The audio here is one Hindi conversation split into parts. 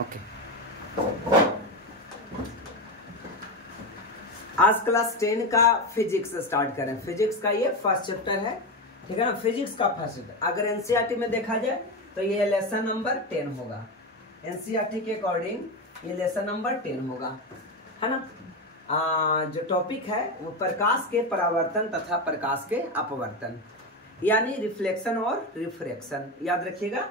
ओके, आज क्लास 10 का फिजिक्स स्टार्ट करें। फिजिक्स का ये फर्स्ट चैप्टर है, ठीक है ना। फिजिक्स का फर्स्ट चैप्टर अगर एनसीईआरटी में देखा जाए तो ये लेसन नंबर 10 होगा। एनसीईआरटी के अकॉर्डिंग ये लेसन नंबर 10 होगा, है ना। जो टॉपिक है वो प्रकाश के परावर्तन तथा प्रकाश के अपवर्तन, यानी रिफ्लेक्शन और रिफ्रैक्शन। याद रखिएगा,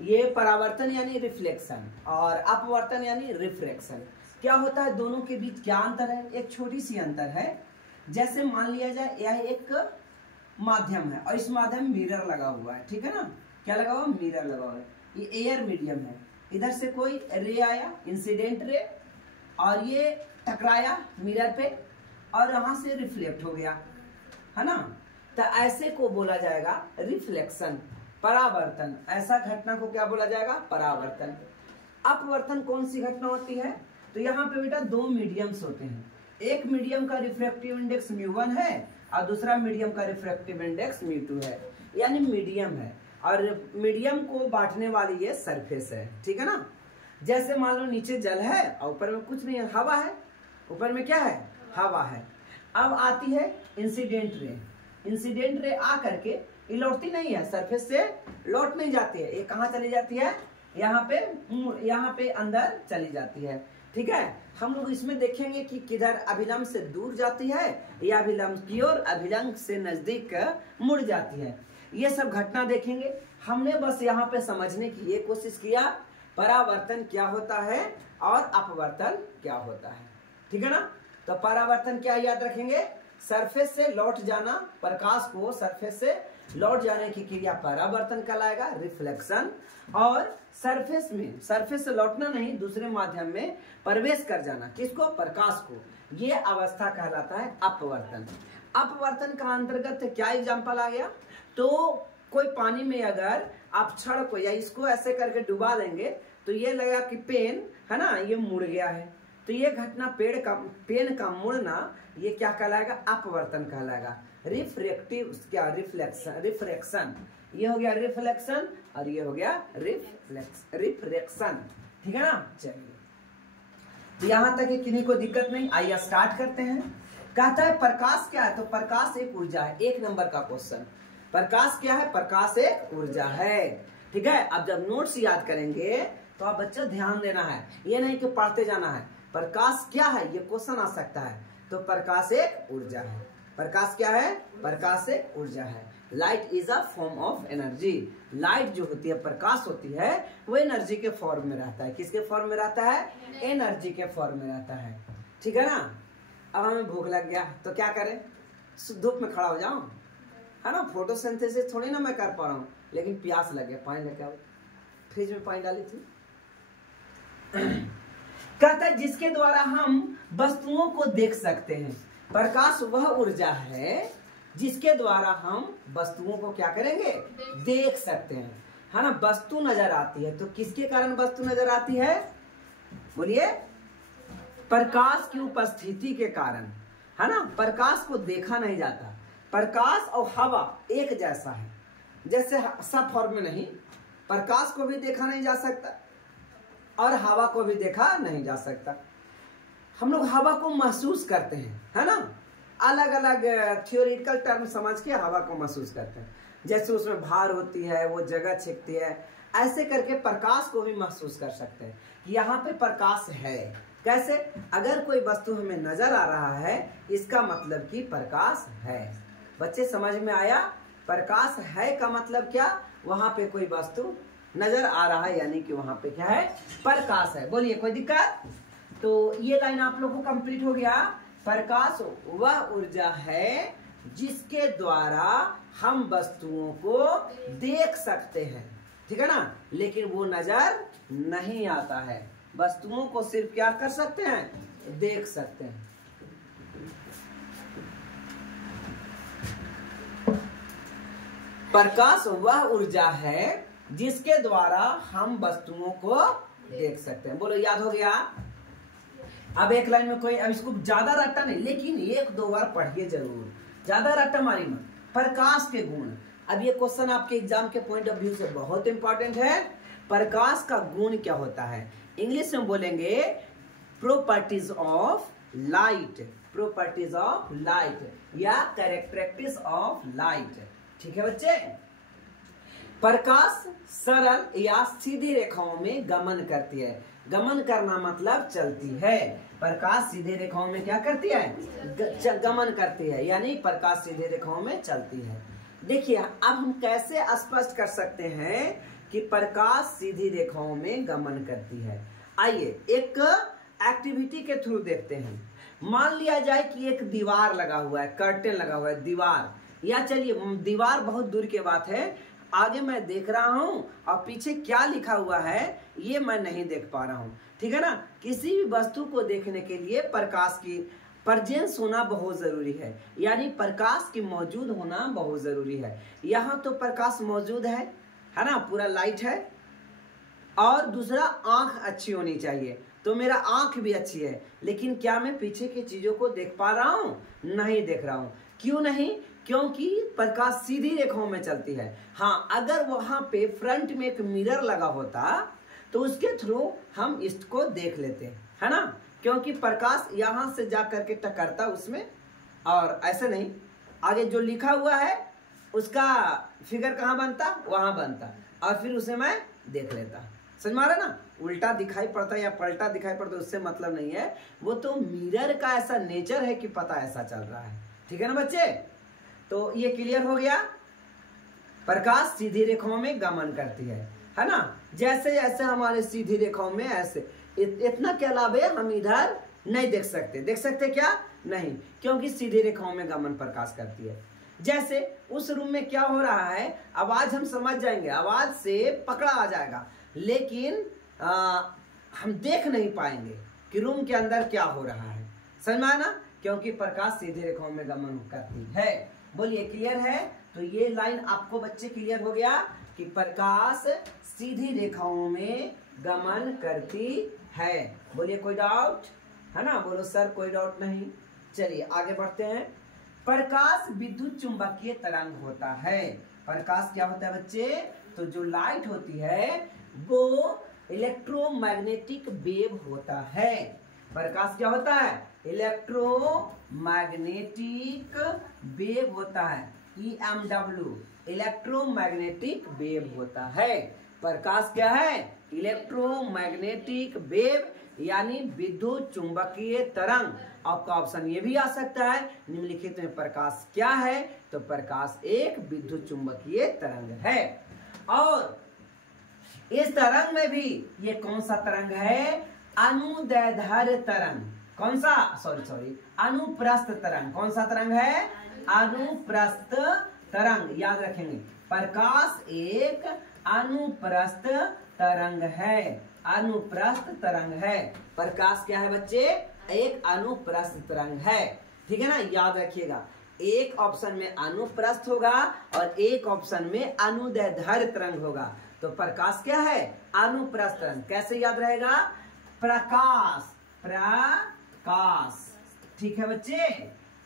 ये परावर्तन यानी रिफ्लेक्शन और अपवर्तन यानी रिफ्रैक्शन। क्या होता है, दोनों के बीच क्या अंतर है? एक छोटी सी अंतर है। जैसे मान लिया जाए यह एक माध्यम है और इस माध्यम में मिरर लगा हुआ है, ठीक है ना। क्या लगा हुआ? मिरर लगा हुआ है। ये एयर मीडियम है, इधर से कोई रे आया, इंसिडेंट रे, और ये टकराया मिरर पे और वहां से रिफ्लेक्ट हो गया, है ना। तो ऐसे को बोला जाएगा रिफ्लेक्शन, परावर्तन। ऐसा घटना को क्या बोला जाएगा? परावर्तन। अपवर्तन कौन सी घटना होती है? तो यहाँ पे बेटा दो मीडियम्स होते हैं। एक मीडियम का रिफ्रैक्टिव इंडेक्स μ1 है और दूसरा मीडियम का रिफ्रैक्टिव इंडेक्स μ2 है, यानी मीडियम है। और मीडियम को बांटने वाली ये सरफेस है, ठीक है ना। जैसे मान लो नीचे जल है और ऊपर में कुछ नहीं है, हवा है। ऊपर में क्या है? हवा है। अब आती है इंसिडेंट रे। इंसिडेंट रे आ करके ये लौटती नहीं है, सरफेस से लौट नहीं जाती है। ये कहाँ चली जाती है? यहाँ पे अंदर चली जाती है, ठीक है। हम लोग इसमें देखेंगे कि किधर अभिलंब से दूर जाती है या अभिलंब की ओर अभिलंब से नजदीक मुड़ जाती है। ये सब घटना देखेंगे। हमने बस यहाँ पे समझने की ये कोशिश किया परावर्तन क्या होता है और अपवर्तन क्या होता है, ठीक है ना। तो परावर्तन क्या याद रखेंगे? सरफेस से लौट जाना, प्रकाश को सरफेस से लौट जाने की क्रिया परावर्तन कहलाएगा, रिफ्लेक्शन। और सरफेस से लौटना नहीं, दूसरे माध्यम में प्रवेश कर जाना, किसको? प्रकाश को, ये अवस्था कहलाता है अपवर्तन। अपवर्तन का अंतर्गत क्या एग्जाम्पल आ गया? तो कोई पानी में अगर आप छड़ को या इसको ऐसे करके डुबा देंगे तो ये लगेगा कि पेन है ना, ये मुड़ गया है। तो ये घटना पेन का मुड़ना, ये क्या कहलाएगा? अपवर्तन कहलाएगा। रिफ्रैक्टिव क्या? रिफ्रैक्शन। ये हो गया रिफ्लेक्शन और ये हो गया रिफ्रैक्शन, ठीक है ना। चलिए, तो यहां तक किन्हीं को दिक्कत नहीं। आइए स्टार्ट करते हैं। कहता है प्रकाश क्या है? तो प्रकाश एक ऊर्जा है। 1 नंबर का क्वेश्चन, प्रकाश क्या है? प्रकाश एक ऊर्जा है, ठीक है। अब जब नोट्स याद करेंगे तो आप बच्चों ध्यान देना है, ये नहीं कि पढ़ते जाना है। प्रकाश क्या है ये क्वेश्चन आ सकता है। तो प्रकाश एक ऊर्जा है। प्रकाश क्या है? प्रकाश एक ऊर्जा है। Light is a form of energy. Light जो होती है, प्रकाश होती है, वो एनर्जी के फॉर्म में रहता है। किसके फॉर्म में रहता है? एनर्जी के फॉर्म में रहता है, ठीक है ना। अब हमें भूख लग गया तो क्या करें? धूप में खड़ा हो जाऊं, है ना। फोटोसिंथेसिस थोड़ी ना मैं कर पा रहा हूँ, लेकिन प्यास लग गया, पानी लेके आओ। फ्रिज में पानी डाली थी। कहता है जिसके द्वारा हम वस्तुओं को देख सकते हैं। प्रकाश वह ऊर्जा है जिसके द्वारा हम वस्तुओं को क्या करेंगे? देख सकते हैं, है ना। वस्तु नजर आती है, तो किसके कारण वस्तु नजर आती है? बोलिए। प्रकाश की उपस्थिति के कारण, है ना। प्रकाश को देखा नहीं जाता। प्रकाश और हवा एक जैसा है, जैसे सब फॉर्म में नहीं। प्रकाश को भी देखा नहीं जा सकता और हवा को भी देखा नहीं जा सकता। हम लोग हवा को महसूस करते हैं, है ना। अलग अलग थियोरिटिकल टर्म समझ के हवा को महसूस करते हैं। जैसे उसमें भार होती है, वो जगह छेकती है, ऐसे करके प्रकाश को भी महसूस कर सकते हैं कि यहाँ पे प्रकाश है। कैसे? अगर कोई वस्तु हमें नजर आ रहा है, इसका मतलब कि प्रकाश है। बच्चे समझ में आया? प्रकाश है का मतलब क्या? वहां पे कोई वस्तु नजर आ रहा है, यानी कि वहां पे क्या है? प्रकाश है। बोलिए, कोई दिक्कत? तो ये लाइन आप लोग को कंप्लीट हो गया। प्रकाश वह ऊर्जा है जिसके द्वारा हम वस्तुओं को देख सकते हैं, ठीक है ना, लेकिन वो नजर नहीं आता है। वस्तुओं को सिर्फ क्या कर सकते हैं? देख सकते हैं। प्रकाश वह ऊर्जा है जिसके द्वारा हम वस्तुओं को देख सकते हैं। बोलो, याद हो गया? अब एक लाइन में कोई, अब इसको ज्यादा रट्टा नहीं, लेकिन 1-2 बार पढ़िए जरूर, ज्यादा रट्टा मारी मत। प्रकाश के गुण, अब ये क्वेश्चन आपके एग्जाम के पॉइंट ऑफ व्यू से बहुत इंपॉर्टेंट है। प्रकाश का गुण क्या होता है? इंग्लिश में बोलेंगे properties of light, properties of light या कैरेक्टरिस्टिक्स ऑफ लाइट। ठीक है बच्चे। प्रकाश सरल या सीधी रेखाओं में गमन करती है। गमन करना मतलब चलती है। प्रकाश सीधे रेखाओं में क्या करती है? गमन करती है, यानी प्रकाश सीधे रेखाओं में चलती है। देखिए अब हम कैसे स्पष्ट कर सकते हैं कि प्रकाश सीधी रेखाओं में गमन करती है। आइए एक एक्टिविटी के थ्रू देखते हैं। मान लिया जाए कि एक दीवार लगा हुआ है, कर्टेन लगा हुआ है, दीवार, या चलिए दीवार बहुत दूर की बात है, आगे मैं देख रहा हूं और पीछे क्या लिखा हुआ है ये मैं नहीं देख पा रहा हूं। ठीक है ना। किसी भी वस्तु को देखने के लिए प्रकाश की प्रेजेंस होना बहुत जरूरी है, यानी प्रकाश की मौजूद होना बहुत जरूरी है। यहाँ तो प्रकाश मौजूद है ना, पूरा लाइट है। और दूसरा आंख अच्छी होनी चाहिए, तो मेरा आंख भी अच्छी है, लेकिन क्या मैं पीछे की चीजों को देख पा रहा हूं? नहीं देख रहा हूं। क्यों नहीं? क्योंकि प्रकाश सीधी रेखाओं में चलती है। हाँ, अगर वहां पे फ्रंट में एक मिरर लगा होता तो उसके थ्रू हम इसको देख लेते हैं, है ना, क्योंकि प्रकाश यहां से जा करके टकरता उसमें, और ऐसे नहीं। आगे जो लिखा हुआ है उसका फिगर कहाँ बनता? वहां बनता, और फिर उसे मैं देख लेता। समझ में आ रहा ना? उल्टा दिखाई पड़ता या पलटा दिखाई पड़ता उससे मतलब नहीं है, वो तो मिरर का ऐसा नेचर है कि पता ऐसा चल रहा है। ठीक है ना बच्चे? तो ये क्लियर हो गया। प्रकाश सीधी रेखाओं में गमन करती है ना। जैसे जैसे हमारे सीधी रेखाओं में ऐसे इतना क्या लाभ है, हम इधर नहीं देख सकते। देख सकते क्या? नहीं, क्योंकि सीधी रेखाओं में गमन प्रकाश करती है। जैसे उस रूम में क्या हो रहा है, आवाज हम समझ जाएंगे, आवाज से पकड़ा आ जाएगा, लेकिन हम देख नहीं पाएंगे कि रूम के अंदर क्या हो रहा है। समझ में आया ना? क्योंकि प्रकाश सीधी रेखाओं में गमन करती है। बोलिए क्लियर है? तो ये लाइन आपको बच्चे क्लियर हो गया कि प्रकाश सीधी रेखाओं में गमन करती है। बोलिए कोई डाउट है ना? बोलो सर कोई डाउट नहीं। चलिए आगे बढ़ते हैं। प्रकाश विद्युत चुंबकीय तरंग होता है। प्रकाश क्या होता है बच्चे? तो जो लाइट होती है वो इलेक्ट्रोमैग्नेटिक वेव होता है। प्रकाश क्या होता है? इलेक्ट्रोमैग्नेटिक वेव होता है, EMW, इलेक्ट्रोमैग्नेटिक वेव होता है। प्रकाश क्या है? इलेक्ट्रोमैग्नेटिक वेव, यानी विद्युत चुंबकीय तरंग। आपका ऑप्शन ये भी आ सकता है निम्नलिखित में प्रकाश क्या है? तो प्रकाश एक विद्युत चुंबकीय तरंग है। और इस तरंग में भी ये कौन सा तरंग है? अनुदैर्ध्य तरंग। कौन सा? सॉरी अनुप्रस्थ तरंग। कौन सा तरंग है? अनुप्रस्थ तरंग। याद रखेंगे, प्रकाश एक अनुप्रस्थ तरंग है। अनुप्रस्थ तरंग है। प्रकाश क्या है बच्चे? एक अनुप्रस्थ तरंग है। ठीक है ना? याद रखिएगा, एक ऑप्शन में अनुप्रस्थ होगा और एक ऑप्शन में अनुदैर्ध्य तरंग होगा। तो प्रकाश क्या है? अनुप्रस्थ तरंग। कैसे याद रहेगा? प्रकाश, प्रकाश। ठीक है बच्चे?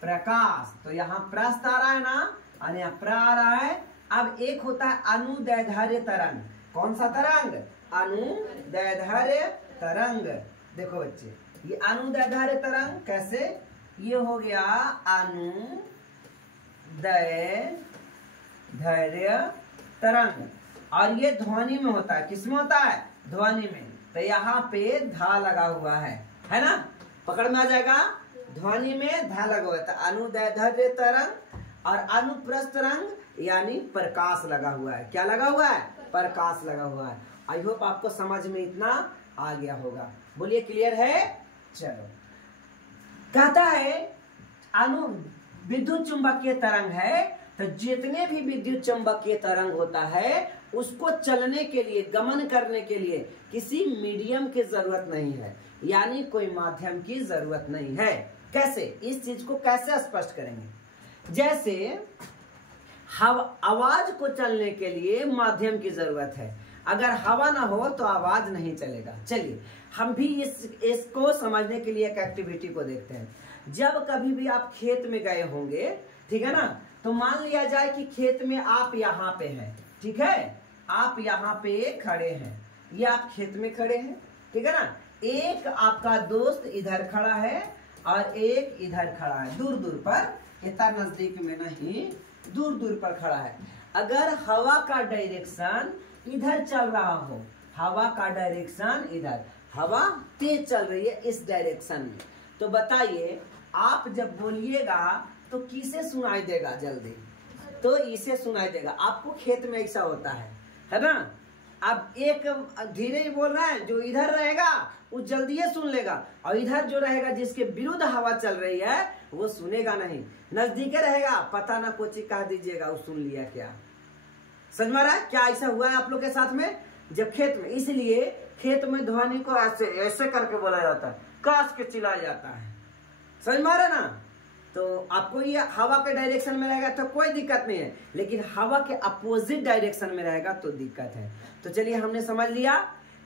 प्रकाश, तो यहाँ प्रस्थ आ रहा है ना, और यहाँ प्र आ रहा है। अब एक होता है अनुदैर्ध्य तरंग। कौन सा तरंग? अनुदैर्ध्य तरंग। देखो बच्चे, ये अनुदैर्ध्य तरंग कैसे? ये हो गया अनुदैर्ध्य तरंग, और ये ध्वनि में होता है। किसमें होता है? ध्वनि में। तो यहाँ पे धा लगा हुआ है ना? पकड़ में आ जाएगा। ध्वनि में धा लगा हुआ है। अनुदैर्ध्य तरंग और अनुप्रस्थ तरंग, यानी प्रकाश लगा हुआ है। क्या लगा हुआ है? प्रकाश लगा हुआ है। आई होप आपको समझ में इतना आ गया होगा। बोलिए क्लियर है? चलो, कहता है विद्युत चुंबकीय तरंग है, तो जितने भी विद्युत चुंबकीय तरंग होता है उसको चलने के लिए, गमन करने के लिए किसी मीडियम की जरूरत नहीं है, यानी कोई माध्यम की जरूरत नहीं है। कैसे? इस चीज को कैसे स्पष्ट करेंगे? जैसे आवाज को चलने के लिए माध्यम की जरूरत है, अगर हवा ना हो तो आवाज नहीं चलेगा। चलिए हम भी इसको समझने के लिए एक एक्टिविटी को देखते हैं। जब कभी भी आप खेत में गए होंगे, ठीक है ना, तो मान लिया जाए कि खेत में आप यहाँ पे हैं, ठीक है, आप यहाँ पे खड़े हैं, ये आप खेत में खड़े हैं, ठीक है ना। एक आपका दोस्त इधर खड़ा है और एक इधर खड़ा है, दूर दूर पर, इतना नजदीक में नहीं, दूर दूर पर खड़ा है। अगर हवा का डायरेक्शन इधर चल रहा हो, हवा का डायरेक्शन इधर, हवा तेज चल रही है इस डायरेक्शन में, तो बताइए आप जब बोलिएगा तो किसे सुनाई देगा जल्दी? तो इसे सुनाई देगा। आपको खेत में ऐसा होता है ना। अब एक धीरे ही बोल रहा है, जो इधर रहेगा वो जल्दी सुन लेगा, और इधर जो रहेगा जिसके विरुद्ध हवा चल रही है वो सुनेगा नहीं, नजदीके रहेगा, पता ना कोची कह दीजिएगा वो सुन लिया क्या। समझ में आ रहा है क्या ऐसा हुआ है आप लोग के साथ में जब खेत में? इसलिए खेत में ध्वनि को ऐसे ऐसे करके बोला जाता है, काश के चिल्लाया जाता है। समझ में आ रहा है ना। तो आपको ये हवा के डायरेक्शन में रहेगा तो कोई दिक्कत नहीं है, लेकिन हवा के अपोजिट डायरेक्शन में रहेगा तो दिक्कत है। तो चलिए हमने समझ लिया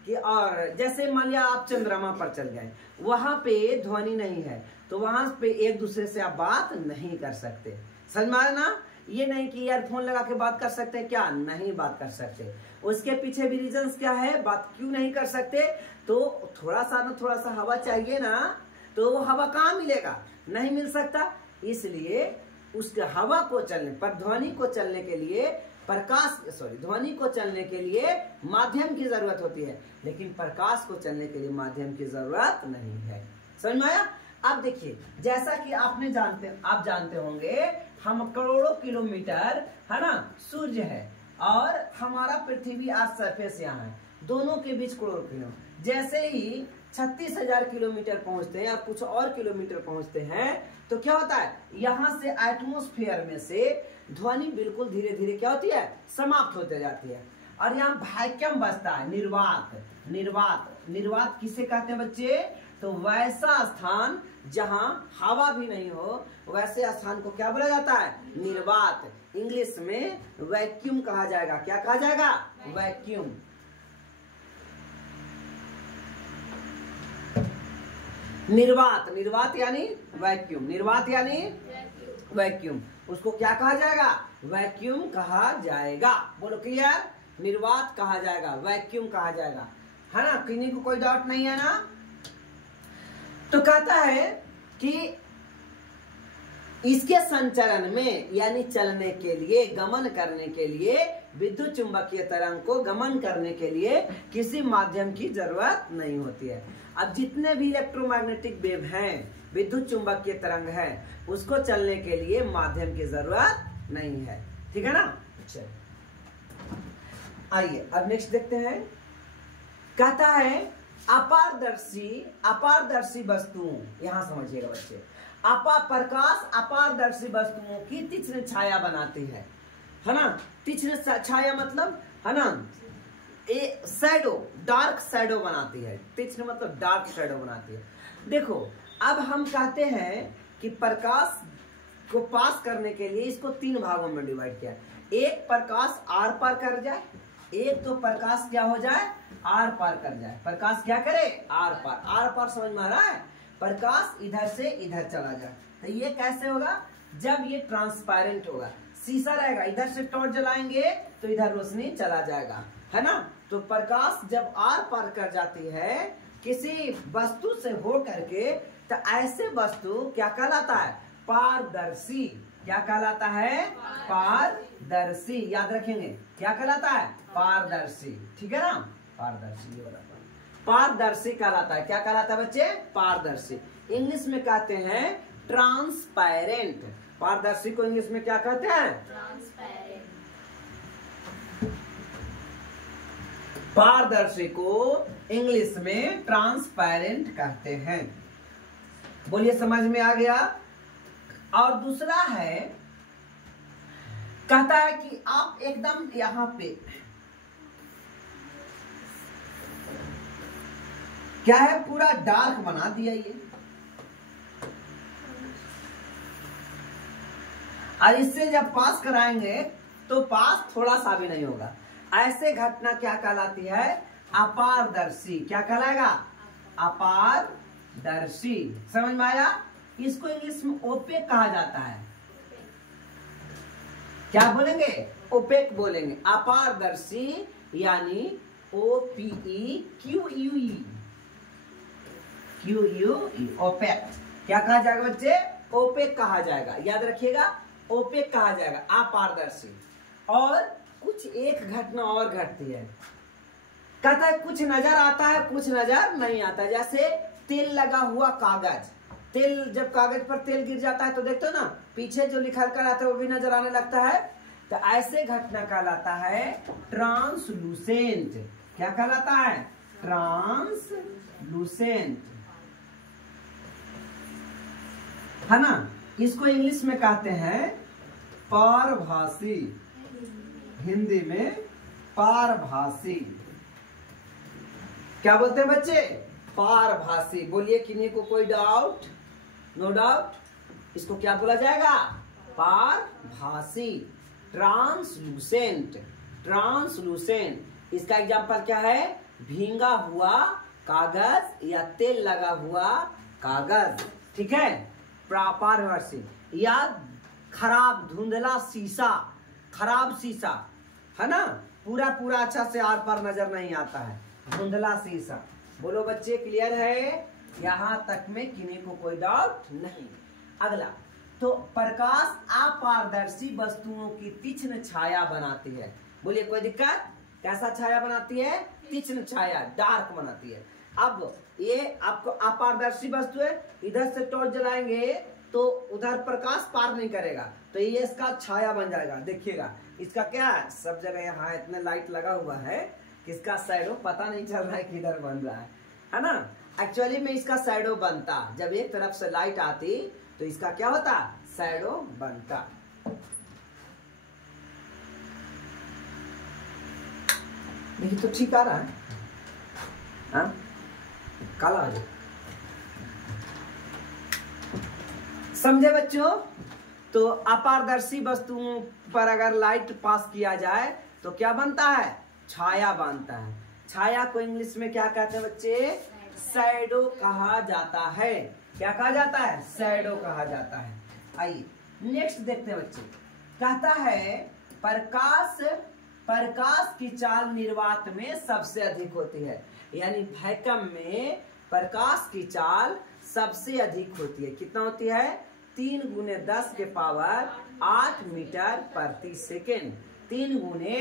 कि, और जैसे मान लिया आप चंद्रमा पर चल गए, वहां पे ध्वनि नहीं है तो वहां पे एक दूसरे से आप बात नहीं कर सकते। समझ में आया ना। ये नहीं कि ईयरफोन लगा के बात कर सकते हैं क्या, नहीं बात कर सकते। उसके पीछे भी रीजंस क्या है, बात क्यों नहीं कर सकते? तो थोड़ा सा हवा चाहिए ना, तो वो हवा कहाँ मिलेगा, नहीं मिल सकता। इसलिए उसके हवा को चलने पर, ध्वनि को चलने के लिए ध्वनि को चलने के लिए माध्यम की जरूरत होती है, लेकिन प्रकाश को चलने के लिए माध्यम की जरूरत नहीं है। समझ में आया। अब देखिए, जैसा कि आप जानते होंगे, हम करोड़ों किलोमीटर है ना सूर्य है, और हमारा पृथ्वी आज सरफेस यहाँ है, दोनों के बीच करोड़ों किलोमीटर। जैसे ही 36,000 किलोमीटर पहुंचते हैं या कुछ और किलोमीटर पहुंचते हैं तो क्या होता है, यहाँ से एटमॉस्फेयर में से ध्वनि बिल्कुल धीरे धीरे क्या होती है, समाप्त होते जाती है, और यहाँ वैक्यूम बचता है, निर्वात किसे कहते हैं बच्चे? तो वैसा स्थान जहाँ हवा भी नहीं हो, वैसे स्थान को क्या बोला जाता है, निर्वात। इंग्लिश में वैक्यूम कहा जाएगा। क्या कहा जाएगा? वैक्यूम। निर्वात यानी वैक्यूम, निर्वात यानी वैक्यूम, उसको क्या कहा जाएगा, वैक्यूम कहा जाएगा। बोलो क्लियर, निर्वात कहा जाएगा, वैक्यूम कहा जाएगा, है ना। किन्हीं को कोई डाउट नहीं है ना। तो कहता है कि इसके संचरण में यानी चलने के लिए, गमन करने के लिए, विद्युत चुंबकीय तरंग को गमन करने के लिए किसी माध्यम की जरूरत नहीं होती है। अब जितने भी इलेक्ट्रोमैग्नेटिक वेव हैं, विद्युत चुंबकीय तरंग है, उसको चलने के लिए माध्यम की जरूरत नहीं है। ठीक है ना। चलिए आइए अब नेक्स्ट देखते हैं। कहता है अपारदर्शी वस्तुओं, यहां समझिएगा बच्चे, प्रकाश अपारदर्शी वस्तुओं की तीक्ष्ण छाया बनाती है ना। तीक्ष्ण छाया मतलब है ना, शैडो, डार्क शैडो बनाती है। तीक्ष्ण मतलब डार्क शैडो बनाती है। देखो अब हम कहते हैं कि प्रकाश को पास करने के लिए इसको 3 भागों में डिवाइड किया। एक प्रकाश आर पार कर जाए, एक तो प्रकाश क्या हो जाए, आर पार कर जाए। प्रकाश क्या करे, आर पार। आर पार समझ में आ रहा है, प्रकाश इधर से इधर चला जाए। तो ये कैसे होगा, जब ये ट्रांसपेरेंट होगा, शीशा रहेगा, इधर से टॉर्च जलाएंगे तो इधर रोशनी चला जाएगा, है ना। तो प्रकाश जब आर पार कर जाती है किसी वस्तु से हो करके, तो ऐसे वस्तु क्या कहलाता है, पारदर्शी। क्या कहलाता है, पारदर्शी। याद रखेंगे क्या कहलाता है, पारदर्शी। ठीक है ना, पारदर्शी, ये वाला पारदर्शी कहलाता है। क्या कहलाता है बच्चे, पारदर्शी। इंग्लिश में कहते हैं ट्रांसपेरेंट। पारदर्शी को इंग्लिश में क्या कहते हैं, ट्रांसपेरेंट। पारदर्शी को इंग्लिश में ट्रांसपेरेंट कहते हैं। बोलिए समझ में आ गया। और दूसरा है, कहता है कि आप एकदम यहां पे क्या है, पूरा डार्क बना दिया ये, और इससे जब पास कराएंगे तो पास थोड़ा सा भी नहीं होगा। ऐसे घटना क्या कहलाती है, अपारदर्शी। क्या कहलाएगा, अपारदर्शी। समझ में आया। इसको इंग्लिश में ओपेक कहा जाता है। क्या बोलेंगे, ओपेक बोलेंगे। अपारदर्शी यानी OPEQUE, ओपेक। क्या कहा जाएगा बच्चे? ओपेक कहा जाएगा, याद रखिएगा, ओपेक कहा जाएगा, अपारदर्शी। और कुछ एक घटना और घटती है, कहता है कुछ नजर आता है कुछ नजर नहीं आता। जैसे तेल लगा हुआ कागज, तेल जब कागज पर तेल गिर जाता है तो देखते हो ना, पीछे जो लिखा कर आता है वो भी नजर आने लगता है। तो ऐसे घटना कहलाता है ट्रांसलूसेंट। क्या कहलाता है? ट्रांसलूसेंट, है ना। इसको इंग्लिश में कहते हैं पारभासी, हिंदी में पारभासी। क्या बोलते हैं बच्चे? पारभासी। बोलिए, किन्हीं को कोई डाउट? No doubt. इसको क्या बोला जाएगा? पारभासी, ट्रांसलूसेंट। ट्रांसलूसेंट इसका एग्जांपल क्या है? भींगा हुआ कागज या तेल लगा हुआ कागज, ठीक है। पारभासी या खराब धुंधला शीशा, खराब शीशा, है ना, पूरा पूरा अच्छा से आर पार नजर नहीं आता है, धुंधला शीशा। बोलो बच्चे, क्लियर है? यहां तक में किन्हीं को कोई डाउट नहीं। अगला, तो प्रकाश अपारदर्शी वस्तुओं की तीक्ष्ण छाया बनाती है। बोलिए, कोई दिक्कत? कैसा छाया बनाती है? तीक्ष्ण छाया, डार्क बनाती है। अब ये आपको अपारदर्शी वस्तु है, इधर से टॉर्च जलाएंगे तो उधर प्रकाश पार नहीं करेगा, तो ये इसका छाया बन जाएगा। देखिएगा, इसका क्या है, सब जगह यहाँ इतने लाइट लगा हुआ है, किसका शैडो पता नहीं चल रहा है किधर बन रहा है ना। एक्चुअली में इसका शैडो बनता, जब एक तरफ से लाइट आती तो इसका क्या होता? शैडो बनता। देखिए तो ठीक आ रहा है, हाँ? काला हो जाए। समझे बच्चों? तो अपारदर्शी वस्तुओं पर अगर लाइट पास किया जाए तो क्या बनता है? छाया बनता है। छाया को इंग्लिश में क्या कहते हैं बच्चे? शैडो कहा जाता है। क्या कहा जाता है? शैडो कहा जाता है। आइए नेक्स्ट देखते हैं बच्चे। कहता है प्रकाश की चाल निर्वात में सबसे अधिक होती है, यानी वैक्यूम में प्रकाश की चाल सबसे अधिक होती है। कितना होती है? 3 गुने 10 के पावर 8 मीटर प्रति सेकेंड। 3 गुने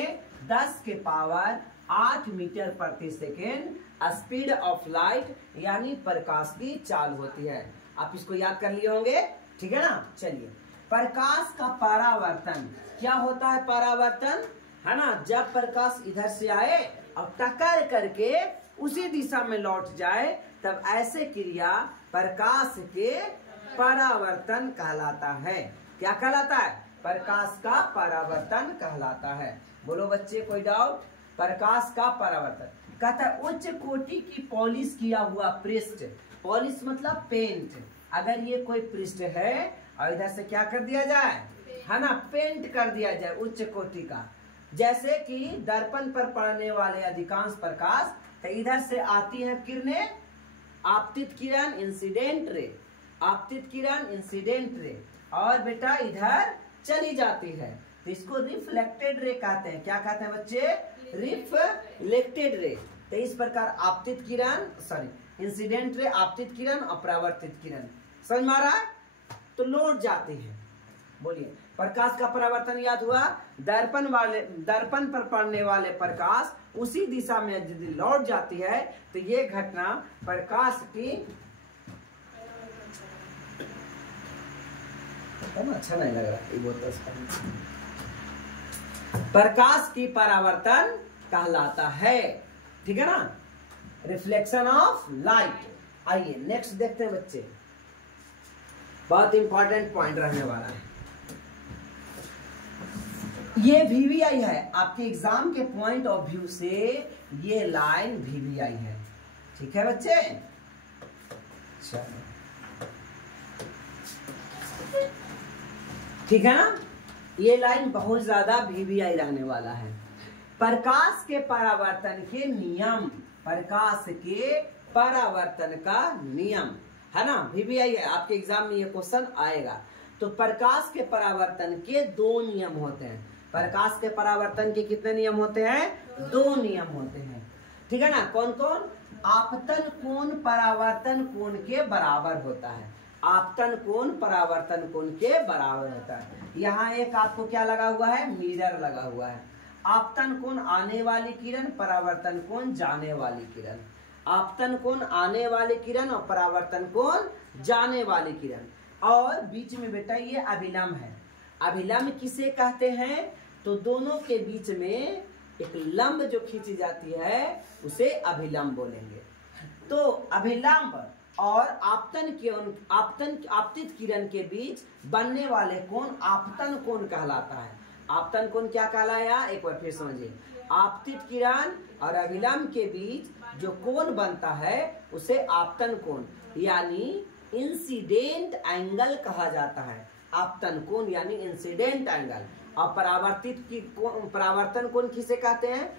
10 के पावर 8 मीटर प्रति सेकेंड स्पीड ऑफ लाइट, यानी प्रकाश की चाल होती है। आप इसको याद कर लिए होंगे, ठीक है ना। चलिए, प्रकाश का परावर्तन क्या होता है? परावर्तन, है ना, जब प्रकाश इधर से आए और टक्कर करके उसी दिशा में लौट जाए, तब ऐसे क्रिया प्रकाश के परावर्तन कहलाता है। क्या कहलाता है? प्रकाश का परावर्तन कहलाता है। बोलो बच्चे, कोई डाउट? प्रकाश का परावर्तन कहता है उच्च कोटि की पॉलिश किया हुआ पृष्ठ। पॉलिश मतलब पेंट। अगर ये कोई पृष्ठ है और इधर से क्या कर दिया जाए, है ना, पेंट कर दिया जाए उच्च कोटि का, जैसे कि दर्पण पर पड़ने वाले अधिकांश प्रकाश तो इधर से आती है किरणें, आपतित किरण, इंसिडेंट रे, आपतित किरण, इंसिडेंट रे, और बेटा इधर चली जाती है, तो इसको रिफ्लेक्टेड रे कहते हैं। क्या कहते हैं बच्चे? Reflected ray. तो इस प्रकार आपतित किरण, सॉरी इंसिडेंट रे, आपतित किरण और परावर्तित किरण, समझ में आ रहा है? तो लौट जाती है। बोलिए, प्रकाश का परावर्तन याद हुआ? दर्पण पर पड़ने वाले प्रकाश उसी दिशा में यदि लौट जाती है तो ये घटना प्रकाश की, अच्छा नहीं लग रहा ये बोलता, प्रकाश की परावर्तन कहलाता है, ठीक है ना, रिफ्लेक्शन ऑफ लाइट। आइए नेक्स्ट देखते हैं बच्चे, बहुत इंपॉर्टेंट पॉइंट रहने वाला है। ये वीवीआई है, आपके एग्जाम के पॉइंट ऑफ व्यू से ये लाइन वीवीआई है, ठीक है बच्चे। चलो ठीक है ना, ये लाइन बहुत ज्यादा वीवीआई रहने वाला है। प्रकाश के परावर्तन के नियम, प्रकाश के परावर्तन का नियम, है ना, वीवीआई है, आपके एग्जाम में ये क्वेश्चन आएगा। तो प्रकाश के परावर्तन के 2 नियम होते हैं। प्रकाश के परावर्तन के कितने नियम होते हैं? 2 नियम होते हैं, ठीक है ना। कौन कौन? आपतन कोण परावर्तन कोण के बराबर होता है। आपतन कोण परावर्तन कोण के बराबर होता है। यहाँ एक आपको क्या लगा हुआ है, मिरर लगा हुआ है। आपतन कोण आने वाली किरण, परावर्तन कोण जाने वाली किरण। आपतन कोण आने वाली किरण और परावर्तन कोण जाने वाली किरण। और बीच में बेटा ये अभिलंब है। अभिलंब किसे कहते हैं, तो दोनों के बीच में एक लंब जो खींची जाती है उसे अभिलंब बोलेंगे। तो अभिलंब और आपतित किरण के बीच बनने वाले कोण आपतन कोण कहलाता है। आपतन कोण क्या कहलाया, एक बार फिर समझिए। आपतित किरण और अभिलंब के बीच जो कोण बनता है उसे आपतन कोण यानी इंसिडेंट एंगल कहा जाता है। आपतन कोण यानी इंसिडेंट एंगल। और परावर्तन कोण किसे कहते हैं,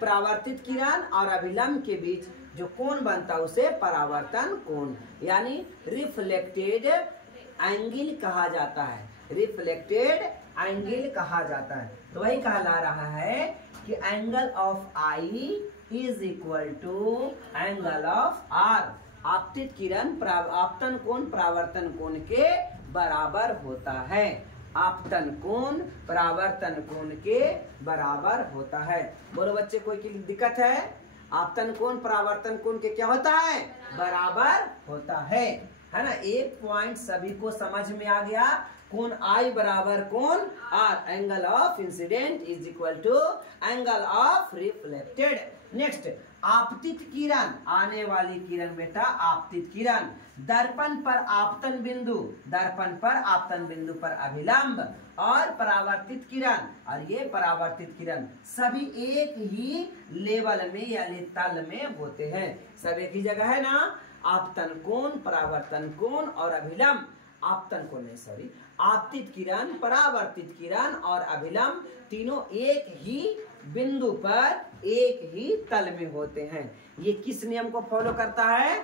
परावर्तित किरण और अभिलंब के बीच जो कोण बनता है उसे परावर्तन कोण यानी रिफ्लेक्टेड एंगल कहा जाता है। रिफ्लेक्टेड एंगल कहा जाता है। तो वही कहला रहा है कि angle of i is equal to angle of r. आपतित किरण आपतन कोण परावर्तन कोण के बराबर होता है। आपतन कोण परावर्तन कोण के बराबर होता है। बोलो बच्चे, कोई दिक्कत है? आपतन कोण परावर्तन कोण के क्या होता है, बराबर होता है ना। एक पॉइंट सभी को समझ में आ गया। कोण आई बराबर कोण r, angle of incident is equal to angle of reflected. Next, आपतित किरण, आने वाली किरण बेटा आपतित किरण। दर्पण पर आपतन बिंदु, दर्पण पर आपतन बिंदु पर अभिलंब और परावर्तित किरण, और ये परावर्तित किरण सभी एक ही लेवल में यानी तल में होते हैं। सब एक ही जगह है ना। आपतन कोण परावर्तन कोण और अभिलंब, आपतन कोण नहीं सॉरी, आपतित किरण परावर्तित किरण और अभिलंब तीनों एक ही बिंदु पर एक ही तल में होते हैं। ये किस नियम को फॉलो करता है,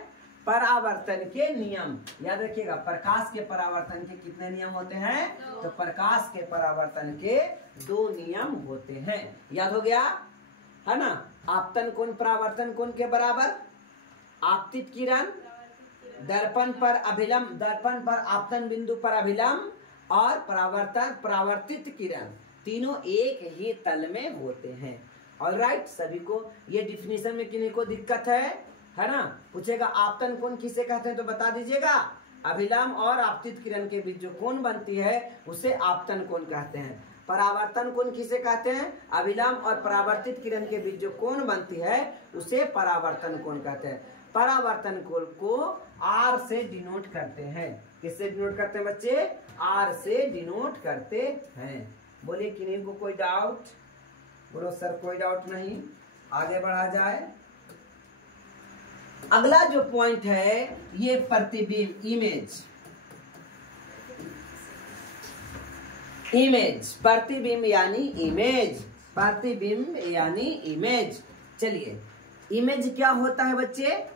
परावर्तन के नियम। याद रखिएगा, प्रकाश के परावर्तन के कितने नियम होते हैं, तो प्रकाश के परावर्तन के 2 नियम होते हैं। याद हो गया है ना। आपतन कोण परावर्तन कोण के बराबर, आपतित किरण दर्पण पर अभिलंब, दर्पण पर आपतन बिंदु पर अभिलंब और परावर्तित किरण तीनों एक ही तल में होते हैं। ऑलराइट, सभी को ये डिफिनीशन में किन्हीं को दिक्कत है ना। पूछेगा आपतन कोण किसे कहते हैं तो बता दीजिएगा। अभिलंब और आपतित किरण के बीच जो कोण बनती है उसे आपतन कोण कहते हैं। परावर्तन कोण किसे कहते हैं, अभिलंब और परावर्तित किरण के बीच जो कोण बनती है उसे परावर्तन कोण कहते हैं। परावर्तन कोण को आर से डिनोट करते हैं। किससे डिनोट करते हैं बच्चे, आर से डिनोट करते हैं। बोले किन्हीं को कोई डाउट, बोलो सर कोई डाउट नहीं, आगे बढ़ा जाए। अगला जो पॉइंट है ये प्रतिबिंब, इमेज। इमेज, प्रतिबिंब यानी इमेज, प्रतिबिंब यानी इमेज। चलिए, इमेज क्या होता है बच्चे,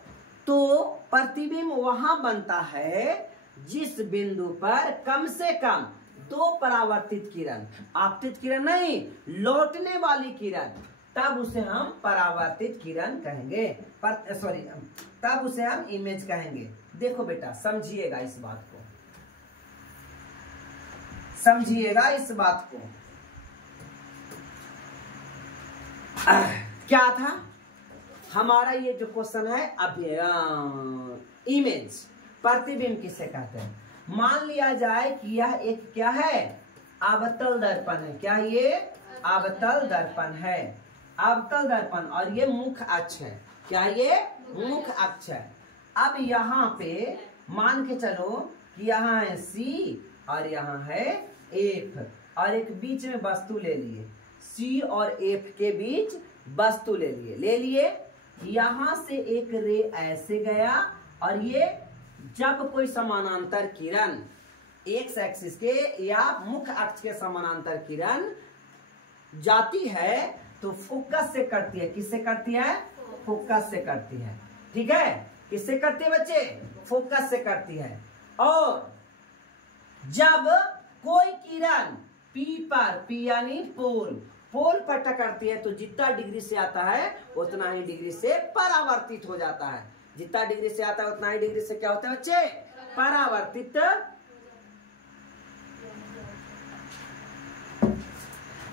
तो प्रतिबिंब वहां बनता है जिस बिंदु पर कम से कम 2 परावर्तित किरण, आपतित किरण नहीं, लौटने वाली किरण, तब उसे हम परावर्तित किरण कहेंगे, तब उसे हम इमेज कहेंगे। देखो बेटा, समझिएगा इस बात को, समझिएगा इस बात को। क्या था हमारा ये जो क्वेश्चन है, अब इमेज, प्रतिबिंब किसे कहते हैं। मान लिया जाए कि यह एक क्या है, अवतल दर्पण है। क्या ये अवतल दर्पण है, अवतल दर्पण, और ये मुख्य अक्ष है। क्या ये मुख्य अक्ष है। अब यहाँ पे मान के चलो कि यहाँ है सी और यहाँ है एफ, और एक बीच में वस्तु ले लिए, सी और एफ के बीच वस्तु ले लिए। यहाँ से एक रे ऐसे गया, और ये जब कोई समानांतर किरण एक्स एक्सिस के या मुख्य अक्ष के समानांतर किरण जाती है तो फोकस से करती है। किससे करती है, फोकस से करती है। ठीक है, किससे करती है बच्चे, फोकस से करती है। और जब कोई किरण पी पर, पी यानी पोल, पोल पर टकराती है तो जितना डिग्री से आता है उतना ही डिग्री से परावर्तित हो जाता है। जितना डिग्री से आता है उतना ही डिग्री से क्या होता है बच्चे?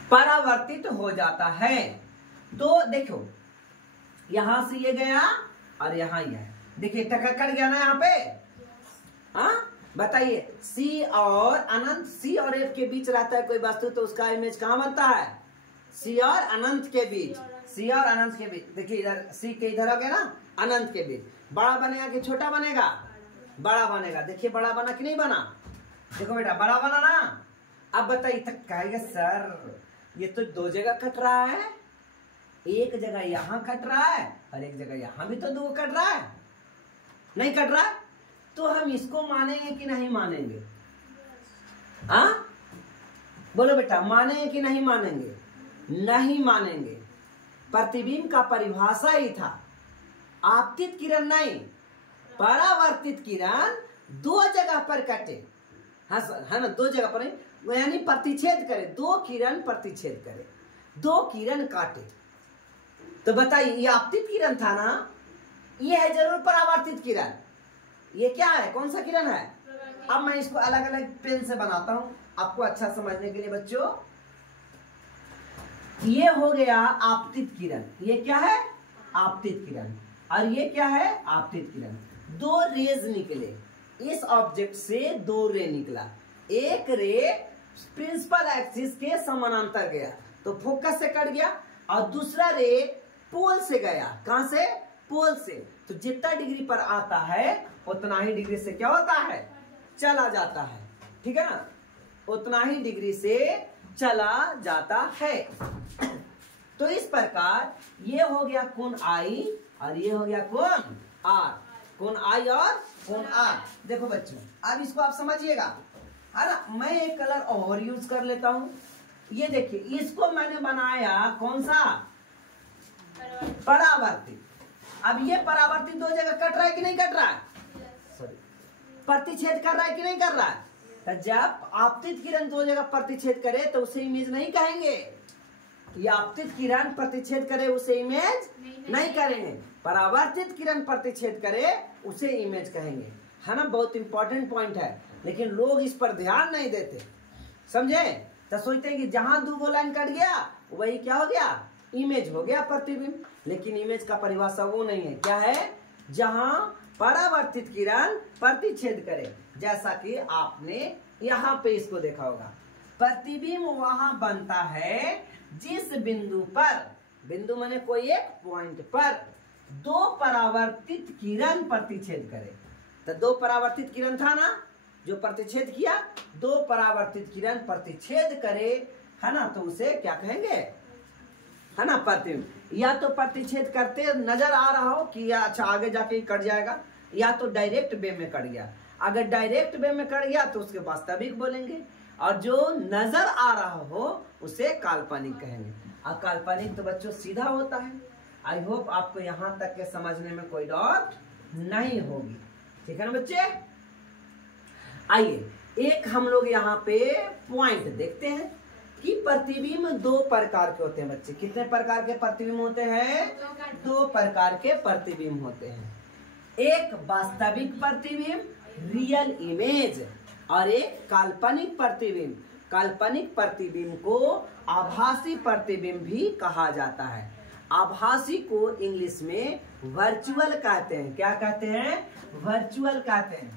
परावर्तित हो जाता है। तो देखो यहां से ये गया और यहां ये है, देखिए टकरा गया ना यहाँ पे। हाँ बताइए, सी और अनंत, सी और एफ के बीच रहता है कोई वस्तु तो उसका इमेज कहाँ बनता है? सी और अनंत के बीच, सी और अनंत के बीच। देखिए इधर सी के इधर आ गया ना, अनंत के बीच। बड़ा बनेगा कि छोटा बनेगा? बड़ा बनेगा। देखिए बड़ा बना कि नहीं बना? देखो बेटा बड़ा बना ना। अब बताइए तक कहेगा सर ये तो दो जगह कट रहा है, एक जगह यहां कट रहा है और एक जगह यहां भी तो दो कट रहा है, नहीं कट रहा है, तो हम इसको मानेंगे कि नहीं मानेंगे? हाँ बोलो बेटा, मानेंगे कि नहीं मानेंगे? नहीं मानेंगे। प्रतिबिंब का परिभाषा ही था आपतित किरण नहीं, परावर्तित किरण दो जगह पर कटे। हाँ सर, है ना, दो जगह पर नहीं, यानी प्रतिच्छेद करे, दो किरण प्रतिच्छेद करे, दो किरण काटे। तो बताइए ये आपतित किरण था ना, ये है जरूर परावर्तित किरण। ये क्या है, कौन सा किरण है? अब मैं इसको अलग अलग पेन से बनाता हूं आपको अच्छा समझने के लिए बच्चों। ये हो गया आपतित किरण, ये क्या है? आपतित किरण। और ये क्या है? आपतित किरण। दो रेज निकले, इस ऑब्जेक्ट से दो रे निकला। एक रे प्रिंसिपल एक्सिस के समानांतर गया तो फोकस से कट गया, और दूसरा रे पोल से गया। कहां से? पोल से। तो जितना डिग्री पर आता है उतना ही डिग्री से क्या होता है? चला जाता है। ठीक है ना, उतना ही डिग्री से चला जाता है। तो इस प्रकार ये हो गया कोण आई और ये हो गया कोण आर। कोण आई और कोण आर। देखो बच्चों अब इसको आप समझिएगा, है ना। मैं एक कलर और यूज कर लेता हूं। ये देखिए इसको मैंने बनाया कौन सा? परावर्तित। अब ये परावर्तित दो जगह कट रहा है कि नहीं कट रहा है? सॉरी, प्रतिच्छेद कर रहा है कि नहीं कर रहा है? तो जब आपतित किरण दो जगह प्रतिच्छेद करे तो उसे इमेज नहीं कहेंगे। ये आपतित किरण प्रतिच्छेद करे उसे इमेज नहीं करेंगे, परावर्तित किरण प्रतिच्छेद करे उसे इमेज कहेंगे, है ना। बहुत इंपॉर्टेंट पॉइंट है, लेकिन लोग इस पर ध्यान नहीं देते, समझे। तो सोचते हैं कि जहां दो लाइन कट गया वही क्या हो गया? इमेज हो गया, प्रतिबिंब। लेकिन इमेज का परिभाषा वो नहीं है। क्या है? जहां परावर्तित किरण प्रतिच्छेद करे, जैसा कि आपने यहाँ पे इसको देखा होगा। प्रतिबिंब वहां बनता है जिस बिंदु पर, बिंदु माने कोई एक पॉइंट पर दो परावर्तित किरण प्रतिच्छेद करे। तो दो परावर्तित किरण था ना जो प्रतिच्छेद किया, दो परावर्तित किरण प्रतिच्छेद करे, है ना, तो उसे क्या कहेंगे? है ना, प्रतिबिंब। या तो प्रतिच्छेद करते नजर आ रहा हो कि या अच्छा आगे जाके कट जाएगा, या तो डायरेक्ट वे में कट गया। अगर डायरेक्ट वे में कट गया तो उसके वास्तविक बोलेंगे, और जो नजर आ रहा हो उसे काल्पनिक कहेंगे। और काल्पनिक तो बच्चों सीधा होता है। आई होप आपको यहां तक के समझने में कोई डाउट नहीं होगी। ठीक है ना बच्चे। आइए एक हम लोग यहाँ पे पॉइंट देखते हैं कि प्रतिबिंब दो प्रकार के होते हैं बच्चे। कितने प्रकार के प्रतिबिंब होते हैं? दो प्रकार के प्रतिबिंब होते हैं। एक वास्तविक प्रतिबिंब, रियल इमेज, और एक काल्पनिक प्रतिबिंब। काल्पनिक प्रतिबिंब को आभासी प्रतिबिंब भी कहा जाता है। आभासी को इंग्लिश में वर्चुअल कहते हैं। क्या कहते हैं? वर्चुअल कहते हैं।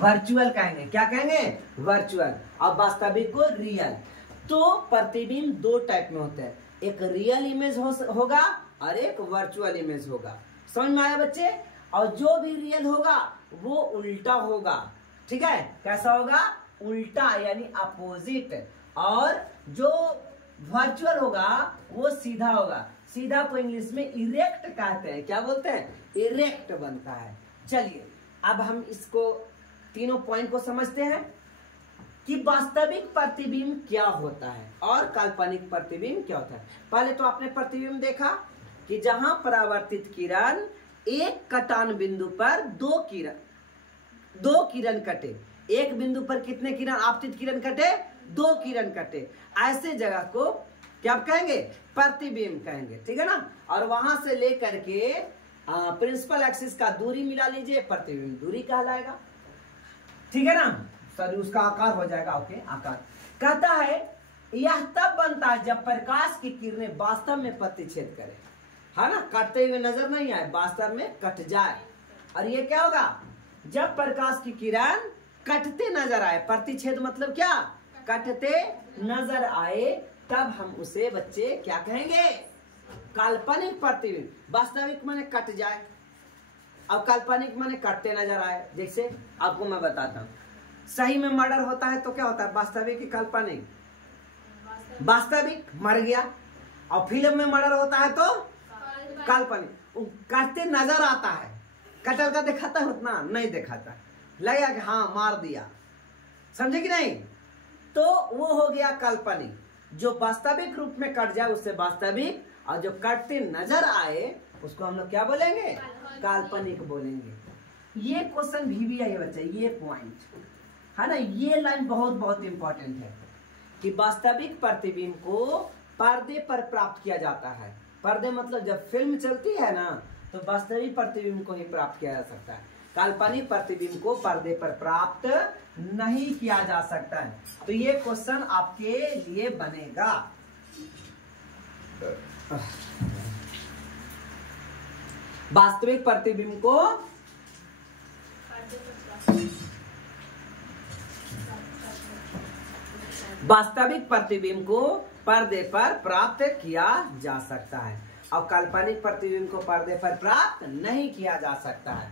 वर्चुअल कहेंगे। क्या कहेंगे? वर्चुअल। और वास्तविक को रियल। तो प्रतिबिंब दो टाइप में होते हैं, एक रियल इमेज होगा और एक वर्चुअल इमेज होगा। समझ में आया बच्चे? और जो भी रियल होगा वो उल्टा होगा। ठीक है, कैसा होगा? उल्टा, यानी अपोजिट। और जो वर्चुअल होगा वो सीधा होगा। सीधा को इंग्लिश में इरेक्ट कहते हैं। क्या बोलते हैं? इरेक्ट बनता है। चलिए अब हम इसको तीनों पॉइंट को समझते हैं कि वास्तविक प्रतिबिंब क्या होता है और काल्पनिक प्रतिबिंब क्या होता है। पहले तो आपने प्रतिबिंब देखा कि जहां परावर्तित किरण एक कटान बिंदु पर दो किरण कटे। एक बिंदु पर कितने किरण आपतित किरण कटे? दो किरण कटे, ऐसे जगह को क्या कहेंगे? प्रतिबिंब कहेंगे, ठीक है ना। और वहां से लेकर के प्रिंसिपल एक्सिस का दूरी मिला लीजिए, प्रतिबिंब दूरी कहलाएगा, ठीक है ना। सॉरी, उसका आकार हो जाएगा, ओके आकार। कहता है यह तब बनता है जब प्रकाश की किरणें वास्तव में प्रतिच्छेद करें, है ना, कटते हुए नजर नहीं आए, वास्तव में कट जाए। और ये क्या होगा? जब प्रकाश की किरण कटते नजर आए, प्रतिच्छेद मतलब क्या? कटते नजर आए, तब हम उसे बच्चे क्या कहेंगे? काल्पनिक प्रतिबिंब। वास्तविक माने कट जाए, अब काल्पनिक माने कटते नजर आए। जैसे आपको मैं बताता हूँ, सही में मर्डर होता है तो क्या होता है? वास्तविक की काल्पनिक? वास्तविक मर गया। और फिल्म में मर्डर होता है तो काल्पनिक। कटते नजर आता है, कटल का दिखाता है उतना नहीं दिखाता, लगा कि हाँ मार दिया, समझे कि नहीं? तो वो हो गया काल्पनिक। जो वास्तविक रूप में कट जाए उससे वास्तविक, और जो कटते नजर आए उसको हम लोग क्या बोलेंगे? काल्पनिक बोलेंगे। ये क्वेश्चन भी है बच्चा, ये पॉइंट है ना, ये लाइन बहुत बहुत इंपॉर्टेंट है कि वास्तविक प्रतिबिंब को पर्दे पर प्राप्त किया जाता है। पर्दे मतलब जब फिल्म चलती है ना, तो वास्तविक प्रतिबिंब को ही प्राप्त किया जा सकता है, काल्पनिक प्रतिबिंब को पर्दे पर प्राप्त नहीं किया जा सकता है। तो ये क्वेश्चन आपके लिए बनेगा। वास्तविक प्रतिबिंब को पर्दे पर प्राप्त किया जा सकता है, और काल्पनिक प्रतिबिंब को पर्दे पर प्राप्त नहीं किया जा सकता है,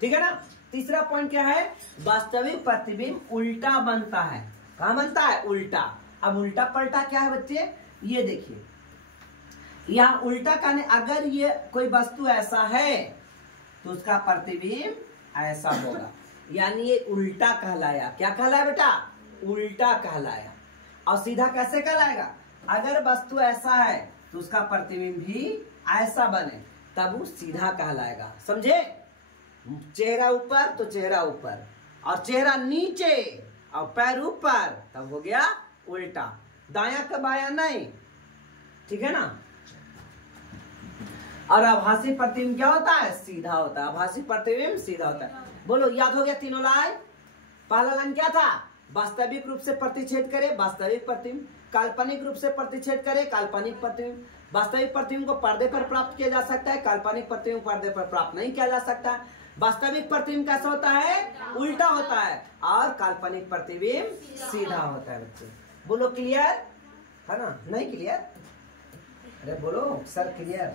ठीक है ना। तीसरा पॉइंट क्या है? वास्तविक प्रतिबिंब उल्टा बनता है। कहाँ बनता है? उल्टा। अब उल्टा पलटा क्या है बच्चे? ये देखिए, यहाँ उल्टा कहने, अगर ये कोई वस्तु ऐसा है तो उसका प्रतिबिंब ऐसा होगा, यानी ये उल्टा कहलाया। क्या कहलाया बेटा? उल्टा कहलाया। और सीधा कैसे कहलाएगा? अगर वस्तु ऐसा है तो उसका प्रतिबिंब भी ऐसा बने, तब वो सीधा कहलाएगा, समझे? चेहरा ऊपर तो चेहरा ऊपर, और चेहरा नीचे और पैर ऊपर, तब हो गया उल्टा। दाया का बाया नहीं, ठीक है ना। और आभासी प्रतिबिंब क्या होता है? सीधा होता है। आभासी प्रतिबिंब सीधा होता है। बोलो, याद हो गया तीनों लाइन? पहला लाइन क्या था? वास्तविक रूप से प्रतिच्छेद करे, वास्तविक प्रतिबिंब। काल्पनिक रूप से प्रतिच्छेद करे, काल्पनिक प्रतिबिंब। वास्तविक प्रतिबिंब को पर्दे पर प्राप्त किया जा सकता है, काल्पनिक प्रतिबिंब पर्दे पर प्राप्त नहीं किया जा सकता। वास्तविक प्रतिबिंब कैसा होता है? उल्टा होता है, और काल्पनिक प्रतिबिंब सीधा होता है बच्चे। बोलो क्लियर है ना? नहीं क्लियर? अरे बोलो सर क्लियर।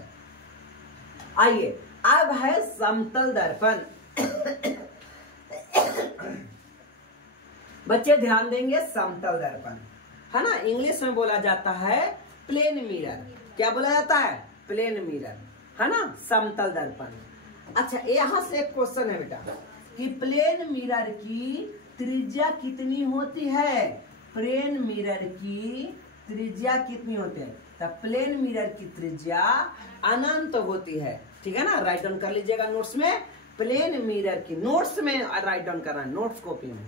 आइए, अब है समतल दर्पण। बच्चे ध्यान देंगे, समतल दर्पण है ना, इंग्लिश में बोला जाता है प्लेन मिरर। क्या बोला जाता है? प्लेन मिरर, है ना, समतल दर्पण। अच्छा, यहाँ से एक क्वेश्चन है बेटा कि प्लेन मिरर की त्रिज्या कितनी होती है? प्लेन मिरर की त्रिज्या कितनी होती है? तो प्लेन मिरर की त्रिज्या अनंत होती है, ठीक है ना। राइट डाउन कर लीजिएगा नोट्स में। प्लेन मिरर की, नोट्स में राइट डाउन करना है, नोट्स कॉपी में।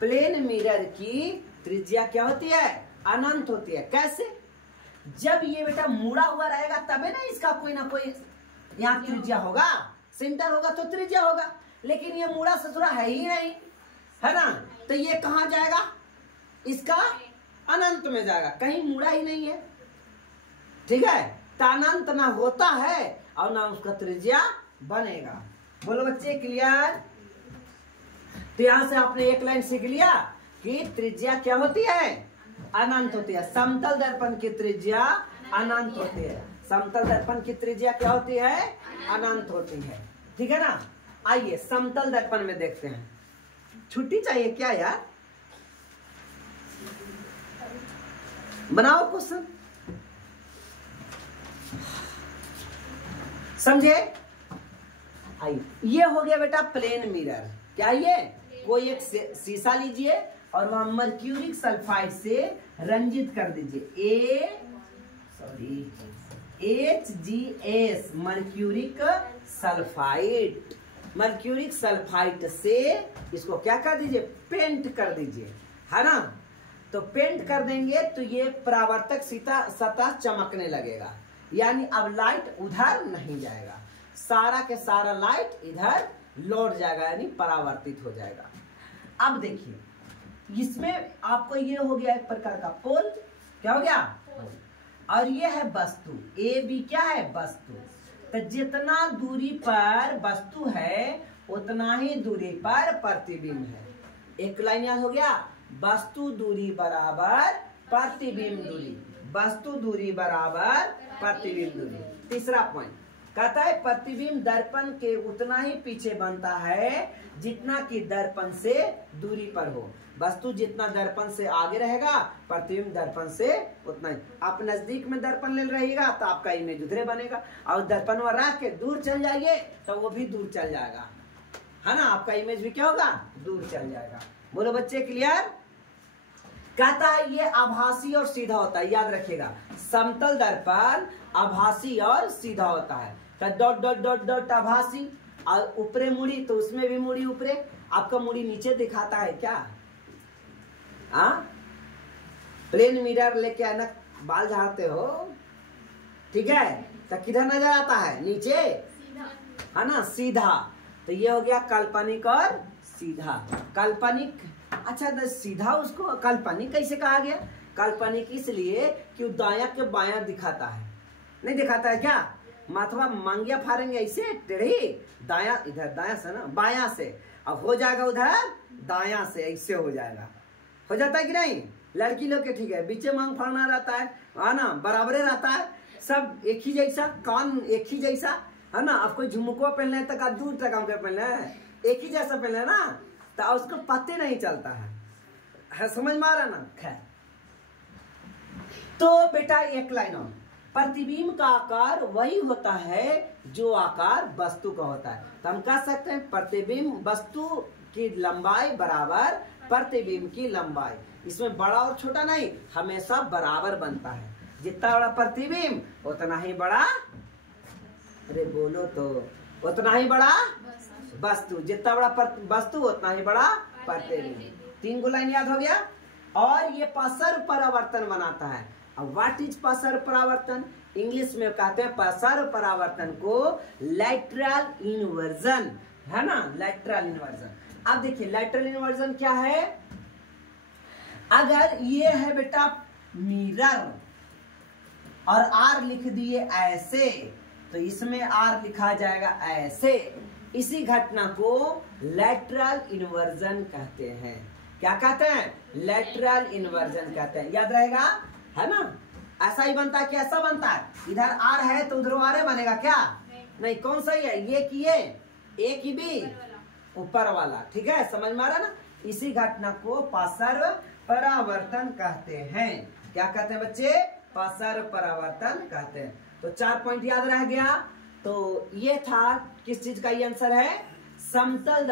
प्लेन मिरर की त्रिज्या क्या होती है? अनंत होती है। कैसे? जब ये बेटा मुड़ा हुआ रहेगा तबे ना इसका कोई ना कोई यहाँ त्रिज्या होगा, सेंटर होगा तो त्रिज्या होगा, लेकिन ये मुड़ा ससुरा है ही नहीं, है ना। तो ये कहाँ जाएगा? इसका अनंत में जाएगा, कहीं मुड़ा ही नहीं है, ठीक है। तो अनंत ना होता है और ना उसका त्रिज्या बनेगा। बोलो बच्चे क्लियर? तो यहां से आपने एक लाइन सीख लिया कि त्रिज्या क्या होती है? अनंत होती है। समतल दर्पण की त्रिज्या अनंत होती है। समतल दर्पण की त्रिज्या क्या होती है? अनंत होती है, ठीक है ना। आइए समतल दर्पण में देखते हैं। छुट्टी चाहिए क्या यार? बनाओ क्वेश्चन, समझे? आइए, ये हो गया बेटा प्लेन मिरर। क्या ये? कोई एक शीशा लीजिए और वहां मर्क्यूरिक सल्फाइड से रंजित कर दीजिए। HGS mercuric sulphide. Mercuric sulphide से इसको क्या कर दीजिए? पेंट कर दीजिए, है ना। तो पेंट कर देंगे तो ये परावर्तक सतह चमकने लगेगा, यानी अब लाइट उधर नहीं जाएगा, सारा के सारा लाइट इधर लौट जाएगा, यानी परावर्तित हो जाएगा। अब देखिए इसमें आपको ये हो गया एक प्रकार का पोल, क्या हो गया, और ये है वस्तु, ए बी क्या है, वस्तु। तो जितना दूरी पर वस्तु है उतना ही दूरी पर प्रतिबिंब है। एक लाइन याद हो गया, वस्तु दूरी बराबर प्रतिबिंब दूरी, वस्तु दूरी बराबर प्रतिबिंब दूरी। तीसरा पॉइंट कहता है प्रतिबिंब दर्पण के उतना ही पीछे बनता है जितना कि दर्पण से दूरी पर हो। वस्तु जितना दर्पण से आगे रहेगा, प्रतिबिंब दर्पण से उतना ही। आप नजदीक में दर्पण ले रहिएगा तो आपका इमेज उधरे बनेगा, और दर्पण में रख के दूर चल जाइए तो वो भी दूर चल जाएगा, है ना, आपका इमेज भी क्या होगा, दूर चल जाएगा। बोलो बच्चे क्लियर। कहता है ये आभासी और सीधा होता है, याद रखिएगा, समतल दर्पण आभासी और सीधा होता है। तो डॉट डॉट डॉट डॉट आभासी, और ऊपरे मुड़ी तो उसमें भी मुड़ी ऊपरे, आपका मुड़ी नीचे दिखाता है क्या, प्लेन मिरर लेके आना, बाल झाड़ते हो, ठीक है, तो किधर नजर आता है, नीचे, है ना, सीधा। तो ये हो गया काल्पनिक और सीधा। काल्पनिक, अच्छा तो सीधा उसको काल्पनिक कैसे कहा गया, काल्पनिक इसलिए कि दाया के बाया दिखाता है, नहीं दिखाता है क्या, माथवा मांगिया फाड़ेंगे ऐसे टेढ़ी, दाया इधर दाया से ना, बाया से, अब हो जाएगा उधर दाया से, ऐसे हो जाएगा, हो जाता है कि नहीं, लड़की लोग के ठीक है, बीचे मांग फाड़ना रहता है ना, बराबरे रहता है, सब एक ही जैसा, कान एक ही जैसा, है ना। अब कोई झुमको पहनले है तो दूर तक हम पहनले है, एक ही जैसा पहनले ना, तो उसको पते नहीं चलता है समझ में आ रहा ना। खैर, तो बेटा एक लाइन और, प्रतिबिंब का आकार वही होता है जो आकार वस्तु का होता है। तो हम कह सकते हैं प्रतिबिंब वस्तु की लंबाई बराबर प्रतिबिंब की लंबाई, इसमें बड़ा और छोटा नहीं, हमेशा बराबर बनता है। जितना बड़ा प्रतिबिंब उतना ही बड़ा, अरे बोलो तो, उतना ही बड़ा वस्तु, जितना बड़ा वस्तु उतना ही बड़ा प्रतिबिंब। 3 गो लाइन याद हो गया। और ये पसर परावर्तन बनाता है। अब व्हाट इज पसर परावर्तन, इंग्लिश में कहते हैं पसर परावर्तन को लैटरल इन्वर्जन, है ना, लैटरल इन्वर्जन। अब देखिए लैटरल इन्वर्जन क्या है, अगर ये है बेटा मिरर और आर लिख दिए ऐसे, तो इसमें आर लिखा जाएगा ऐसे, इसी घटना को लैटरल इन्वर्जन कहते हैं। क्या कहते हैं, लैटरल इन्वर्जन कहते हैं, याद रहेगा, है ना। ऐसा ही बनता है कि ऐसा बनता है, इधर आर है तो उधर आर बनेगा क्या, नहीं, कौन सही है, ये कि ये, ए की बी, ऊपर वाला, ठीक है, समझ में आ रहा ना। इसी घटना को पसर परावर्तन कहते हैं। क्या कहते हैं बच्चे, पसर परावर्तन कहते हैं। तो 4 पॉइंट याद रह गया। तो ये था किस चीज का, ये आंसर है समतल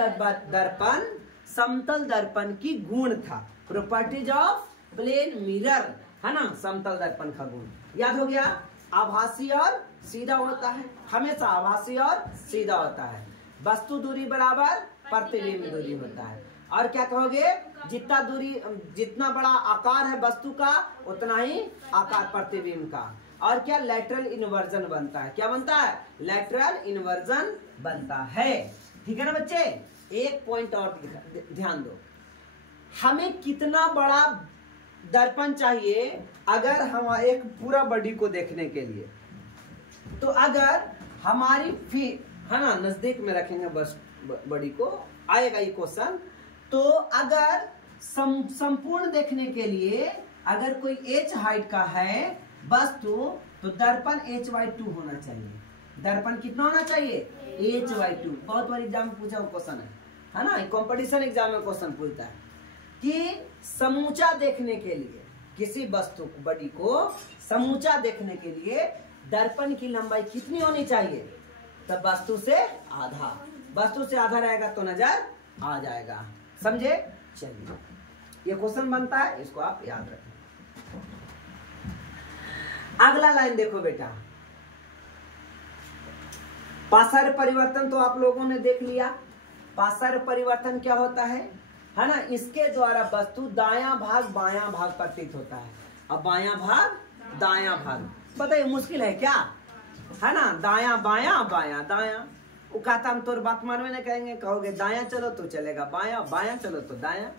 दर्पण, समतल दर्पण की गुण था, प्रॉपर्टीज ऑफ प्लेन मिरर, है ना, समतल दर्पण का गुण याद हो गया। आभासी और सीधा होता है, हमेशा आभासी और सीधा होता है। वस्तु दूरी बराबर प्रतिबिंब दूरी होता है। और क्या कहोगे, जितना दूरी, जितना बड़ा आकार है वस्तु का उतना ही आकार प्रतिबिंब का। और क्या, लैटरल इन्वर्जन बनता है, क्या बनता है, लैटरल इन्वर्जन बनता है, ठीक है ना बच्चे। एक पॉइंट और ध्यान दो, हमें कितना बड़ा दर्पण चाहिए अगर हम एक पूरा बॉडी को देखने के लिए, तो अगर हमारी है ना, नजदीक में रखेंगे बस बॉडी को, आएगा ये क्वेश्चन। तो अगर संपूर्ण देखने के लिए अगर कोई h हाइट का है वस्तु, तो दर्पण h/2 होना चाहिए। दर्पण कितना होना चाहिए, h/2। बहुत बार एग्जाम में पूछा क्वेश्चन है ना, कंपटीशन एग्जाम में क्वेश्चन पूछता है कि समूचा देखने के लिए, किसी वस्तु बॉडी को समूचा देखने के लिए दर्पण की लंबाई कितनी होनी चाहिए, तब वस्तु से आधा, वस्तु से आधा रहेगा तो नजर आ जाएगा, समझे। चलिए ये क्वेश्चन बनता है, इसको आप याद रखें। अगला लाइन देखो बेटा, पसर परिवर्तन तो आप लोगों ने देख लिया। पसर परिवर्तन क्या होता है, है ना, इसके द्वारा वस्तु दायां भाग बायां भाग प्रतीत होता है। अब बायां भाग दायां भाग, बताइए मुश्किल है क्या, है ना, दायां बायां बायां दायां। वो कहता हम तोर बात मानवे नहीं कहेंगे, कहोगे दायां चलो तो चलेगा बायां, बायां चलो तो दायां।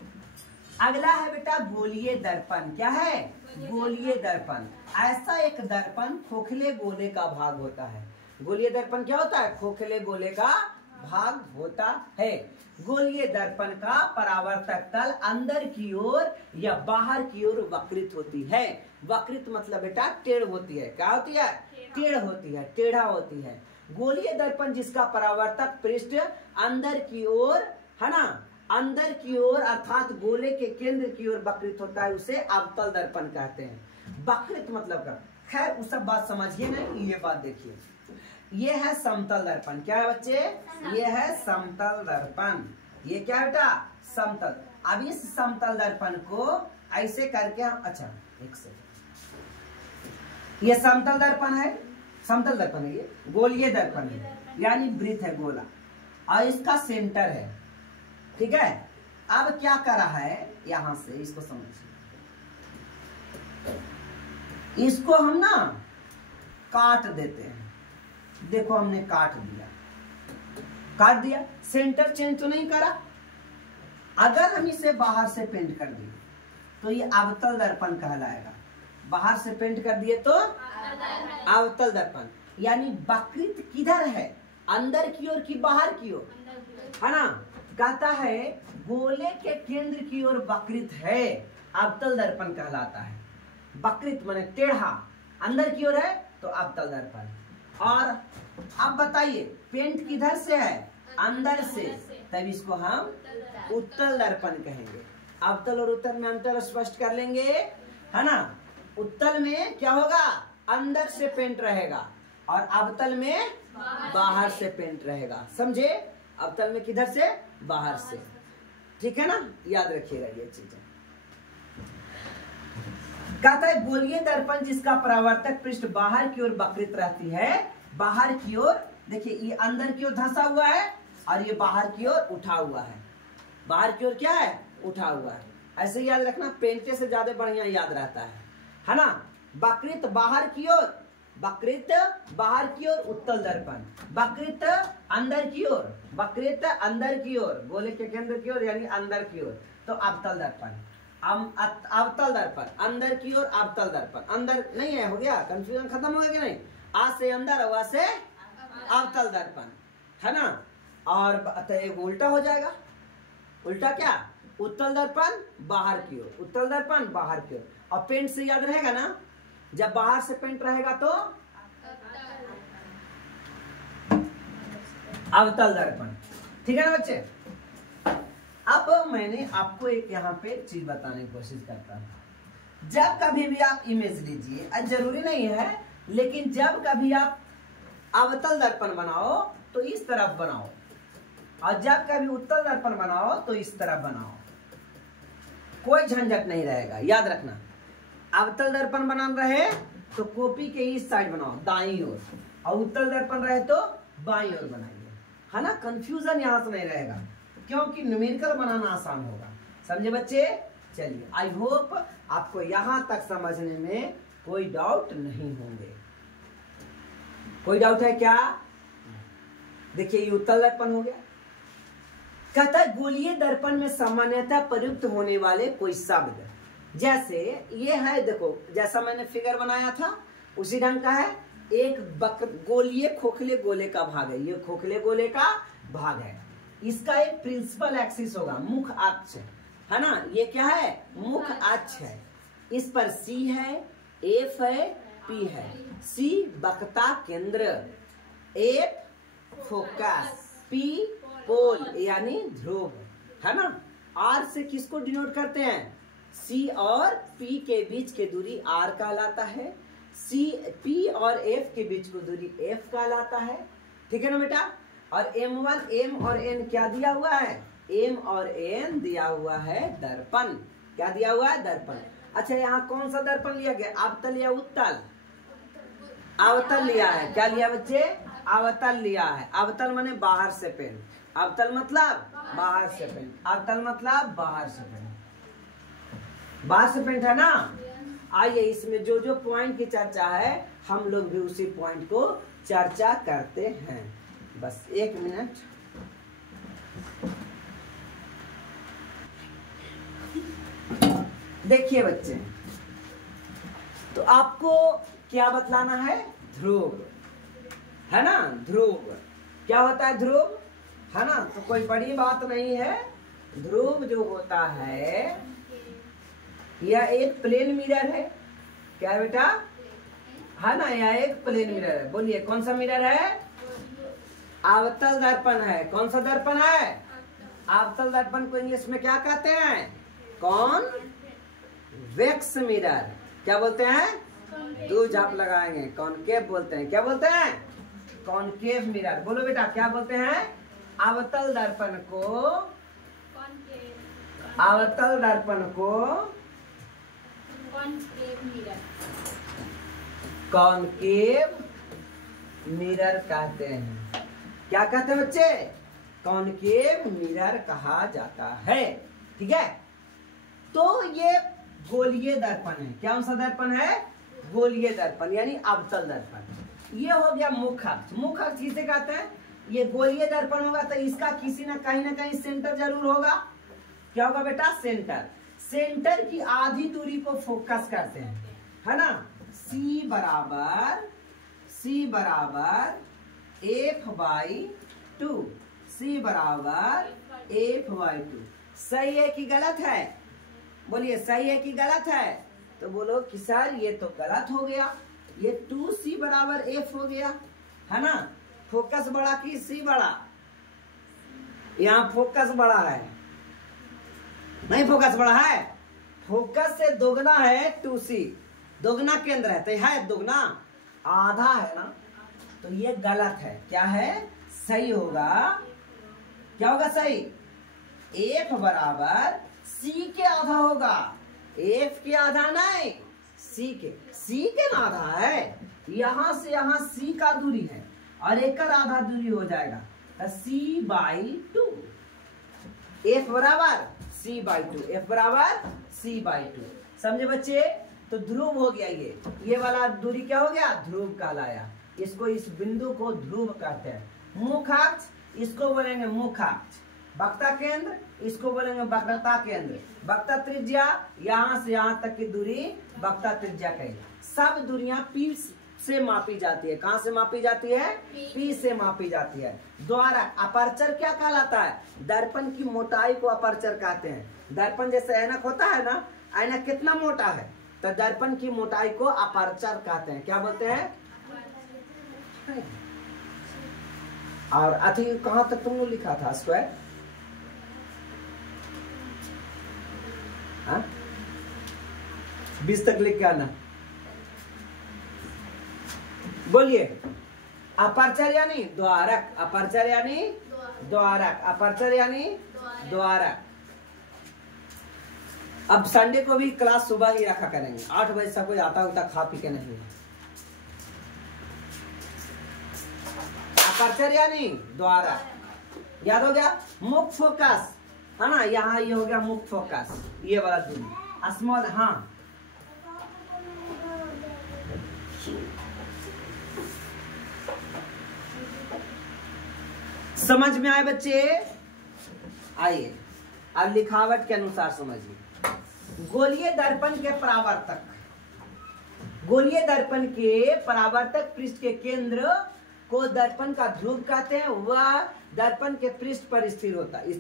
अगला है बेटा गोलीय दर्पण। क्या है, गोलीय दर्पण। ऐसा एक दर्पण खोखले गोले का भाग होता है। गोलीय दर्पण क्या होता है, खोखले गोले का भाग होता है। गोलीय दर्पण का परावर्तक तल अंदर की ओर या बाहर की ओर वक्रित होती है। वक्रित मतलब बेटा टेढ़ होती है। क्या होती है, टेढ़ होती है, टेढ़ा होती है। गोलीय दर्पण जिसका परावर्तक पृष्ठ अंदर की ओर, है ना, अंदर की ओर अर्थात गोले के केंद्र की ओर वक्रित होता है, उसे अवतल दर्पण कहते हैं। वक्रित मतलब का, खैर उस सब बात समझिए नहीं, ये बात देखिए। ये है समतल दर्पण। क्या है बच्चे, ये है समतल दर्पण। ये क्या है बेटा, समतल। अब इस समतल दर्पण को ऐसे करके हम, अच्छा एक सेकंड, ये समतल दर्पण है, समतल दर्पण है, ये गोलीय दर्पण है, यानी वृत्त है गोला, और इसका सेंटर है, ठीक है। अब क्या करा है, यहां से इसको समझिए, इसको हम ना काट देते हैं। देखो हमने काट दिया, काट दिया, सेंटर चेंज तो नहीं करा। अगर हम इसे बाहर से पेंट कर दिए तो ये अवतल दर्पण कहलाएगा। बाहर से पेंट कर दिए तो अवतल दर्पण, यानी वक्रित किधर है, अंदर की ओर की बाहर की ओर, है ना। कहता है गोले के केंद्र की ओर वक्रित है, अवतल दर्पण कहलाता है। वक्रित माने टेढ़ा, अंदर की ओर है तो अवतल दर्पण। और अब बताइए पेंट किधर से है, अंदर से, तब इसको हम उत्तल दर्पण कहेंगे। अवतल और उत्तल में अंतर स्पष्ट कर लेंगे, है ना। उत्तल में क्या होगा, अंदर से पेंट रहेगा, और अवतल में बाहर से पेंट रहेगा। समझे, अवतल में किधर से, बाहर से, ठीक है ना, याद रखिएगा ये चीजें। कहता है गोलीय दर्पण जिसका परावर्तक पृष्ठ बाहर की ओर वक्रित रहती है। बाहर की ओर देखिए, ये अंदर की ओर धंसा हुआ है और ये बाहर की ओर उठा हुआ है। बाहर की ओर क्या है, उठा हुआ है। ऐसे याद रखना, पेंटे से ज्यादा बढ़िया याद रहता है ना। वक्रित बाहर की ओर, वक्रित बाहर की ओर उत्तल दर्पण, वक्रित अंदर की ओर, वक्रित अंदर की ओर, गोले के केंद्र की ओर यानी अंदर की ओर तो अवतल दर्पण। अवतल दर्पण अंदर की ओर, अवतल दर्पण अंदर नहीं है, हो गया कंफ्यूजन, खत्म हो गया कि नहीं। आ से अंदर, वा से अवतल दर्पण, है ना। और तो उल्टा हो जाएगा, उल्टा क्या, उत्तल दर्पण बाहर की ओर, उत्तल दर्पण बाहर की ओर। और पेंट से याद रहेगा ना, जब बाहर से पेंट रहेगा तो अवतल दर्पण, ठीक है ना बच्चे। अब मैंने आपको एक यहाँ पे चीज बताने की कोशिश करता हूँ। जब कभी भी आप इमेज लीजिए, जरूरी नहीं है, लेकिन जब कभी आप अवतल दर्पण बनाओ तो इस तरफ बनाओ, और जब कभी उत्तल दर्पण बनाओ तो इस तरफ बनाओ, कोई झंझट नहीं रहेगा। याद रखना, अवतल दर्पण बनाना रहे तो कॉपी के इस साइड बनाओ, दाईं ओर, और उत्तल दर्पण रहे तो बाईं ओर बनाइए, है ना। कंफ्यूजन यहाँ से नहीं रहेगा, क्योंकि न्यूमेरिकल बनाना आसान होगा। समझे बच्चे, चलिए, आई होप आपको यहाँ तक समझने में कोई डाउट नहीं होंगे। कोई डाउट है क्या? देखिए, ये उत्तल दर्पण हो गया। कहता है गोलीय दर्पण में सामान्यतः प्रयुक्त होने वाले कोई शब्द, जैसे ये है, देखो जैसा मैंने फिगर बनाया था उसी ढंग का है। एक गोलीय खोखले गोले का भाग है, ये खोखले गोले का भाग है। इसका एक प्रिंसिपल एक्सिस होगा, मुख अक्ष, है ना। ये क्या है, मुख अक्ष है। इस पर सी है, एफ है, पी है। सी वक्रता केंद्र, एफ फोकस, पी पोल यानी ध्रुव, है ना। आर से किसको डिनोट करते हैं, सी और पी के बीच की दूरी आर कहलाता है। सी पी और एफ के बीच की दूरी एफ कहलाता है, ठीक है ना बेटा। और M1 M और N क्या दिया हुआ है, M और N दिया हुआ है दर्पण। क्या दिया हुआ है, दर्पण। अच्छा, यहाँ कौन सा दर्पण लिया गया, अवतल या उत्तल? अवतल लिया है। क्या लिया बच्चे, अवतल लिया है। अवतल माने बाहर से पेन, अवतल मतलब बाहर से पेन, अवतल मतलब बाहर से पेन, बाहर से पेंट है ना। आइए इसमें जो जो पॉइंट की चर्चा है हम लोग भी उसी पॉइंट को चर्चा करते हैं। बस 1 मिनट। देखिए बच्चे, तो आपको क्या बतलाना है? ध्रुव, है ना। ध्रुव क्या होता है? ध्रुव, है ना। तो कोई बड़ी बात नहीं है। ध्रुव जो होता है यह एक प्लेन मिरर है। क्या है बेटा? है ना, यह एक प्लेन मिरर है। बोलिए कौन सा मिरर है? अवतल दर्पण है। कौन सा दर्पण है? अवतल दर्पण को इंग्लिश में क्या कहते हैं? Convex mirror. क्या बोलते हैं? 2 झाप लगाएंगे, कॉनकेव बोलते हैं। क्या बोलते हैं? Concave mirror. बोलो बेटा क्या बोलते हैं? अवतल दर्पण को, अवतल दर्पण को कॉनकेव मिरर कहते हैं। क्या कहते हैं बच्चे? कॉनकेव मिरर कहा जाता है। ठीक है, तो ये गोलीय दर्पण है। क्या सा दर्पण है? गोलीय दर्पण यानी अवतल दर्पण। ये हो गया मुख्य अक्ष। मुख्य अक्ष किसे कहते हैं? ये गोलीय दर्पण होगा तो इसका किसी ना कहीं सेंटर जरूर होगा। क्या होगा बेटा? सेंटर। सेंटर की आधी दूरी को फोकस करते हैं, है ना। C बराबर F/2, C बराबर F/2। सही है कि गलत है? बोलिए सही है कि गलत है? तो बोलो कि सर ये तो गलत हो गया, ये 2C बराबर F हो गया, है ना। फोकस बड़ा कि C बड़ा? यहाँ फोकस बड़ा है, नहीं फोकस बड़ा है। फोकस से दोगुना है 2C, दोगुना केंद्र है तो है दोगुना, आधा है ना। तो ये गलत है। क्या है? सही होगा। क्या होगा सही? F बराबर C के आधा होगा। F के आधा नहीं, C के ना आधा है। यहां से यहां C का दूरी है और एक आधा दूरी हो जाएगा तो C/2। F बराबर C/2, F बराबर C/2। समझे बच्चे? तो ध्रुव हो गया। ये वाला दूरी क्या हो गया? ध्रुव कहलाया। इसको, इस बिंदु को ध्रुव कहते हैं। मुख्य अक्ष इसको बोलेंगे मुख्य अक्ष। वक्रता केंद्र इसको बोलेंगे वक्रता केंद्र। वक्रता त्रिज्या यहाँ से यहाँ तक की दूरी वक्रता त्रिज्या कही। सब दूरियां P से मापी जाती है। कहाँ से मापी जाती है? P से मापी जाती है। द्वारा अपर्चर क्या कहलाता है? दर्पण की मोटाई को अपर्चर कहते हैं। दर्पण जैसे ऐनक होता है ना, ऐनक कितना मोटा है तो दर्पण की मोटाई को अपर्चर कहते हैं। क्या बोलते हैं? और अति कहां तक तुमने लिखा था? स्क्वायर। 20 तक लिख के आना। बोलिए अपर्चर यानी द्वारक, अपर्चर यानी द्वारक, अपर्चर यानी द्वारक। अब संडे को भी क्लास सुबह ही रखा करेंगे, 8 बजे सब कोई आता होता खा पी के नहीं। अपर्चर यानी द्वारक, याद हो गया। मुख्य फोकस है ना, यहाँ ये हो गया मुख्य फोकस, ये वाला दूरी स्मॉल। हाँ समझ में आए बच्चे? आइए अब लिखावट के अनुसार समझिए। गोलीय दर्पण के परावर्तक, गोलीय दर्पण के परावर्तक पृष्ठ के केंद्र को दर्पण का ध्रुव कहते हैं। वह दर्पण के पृष्ठ पर स्थित होता है।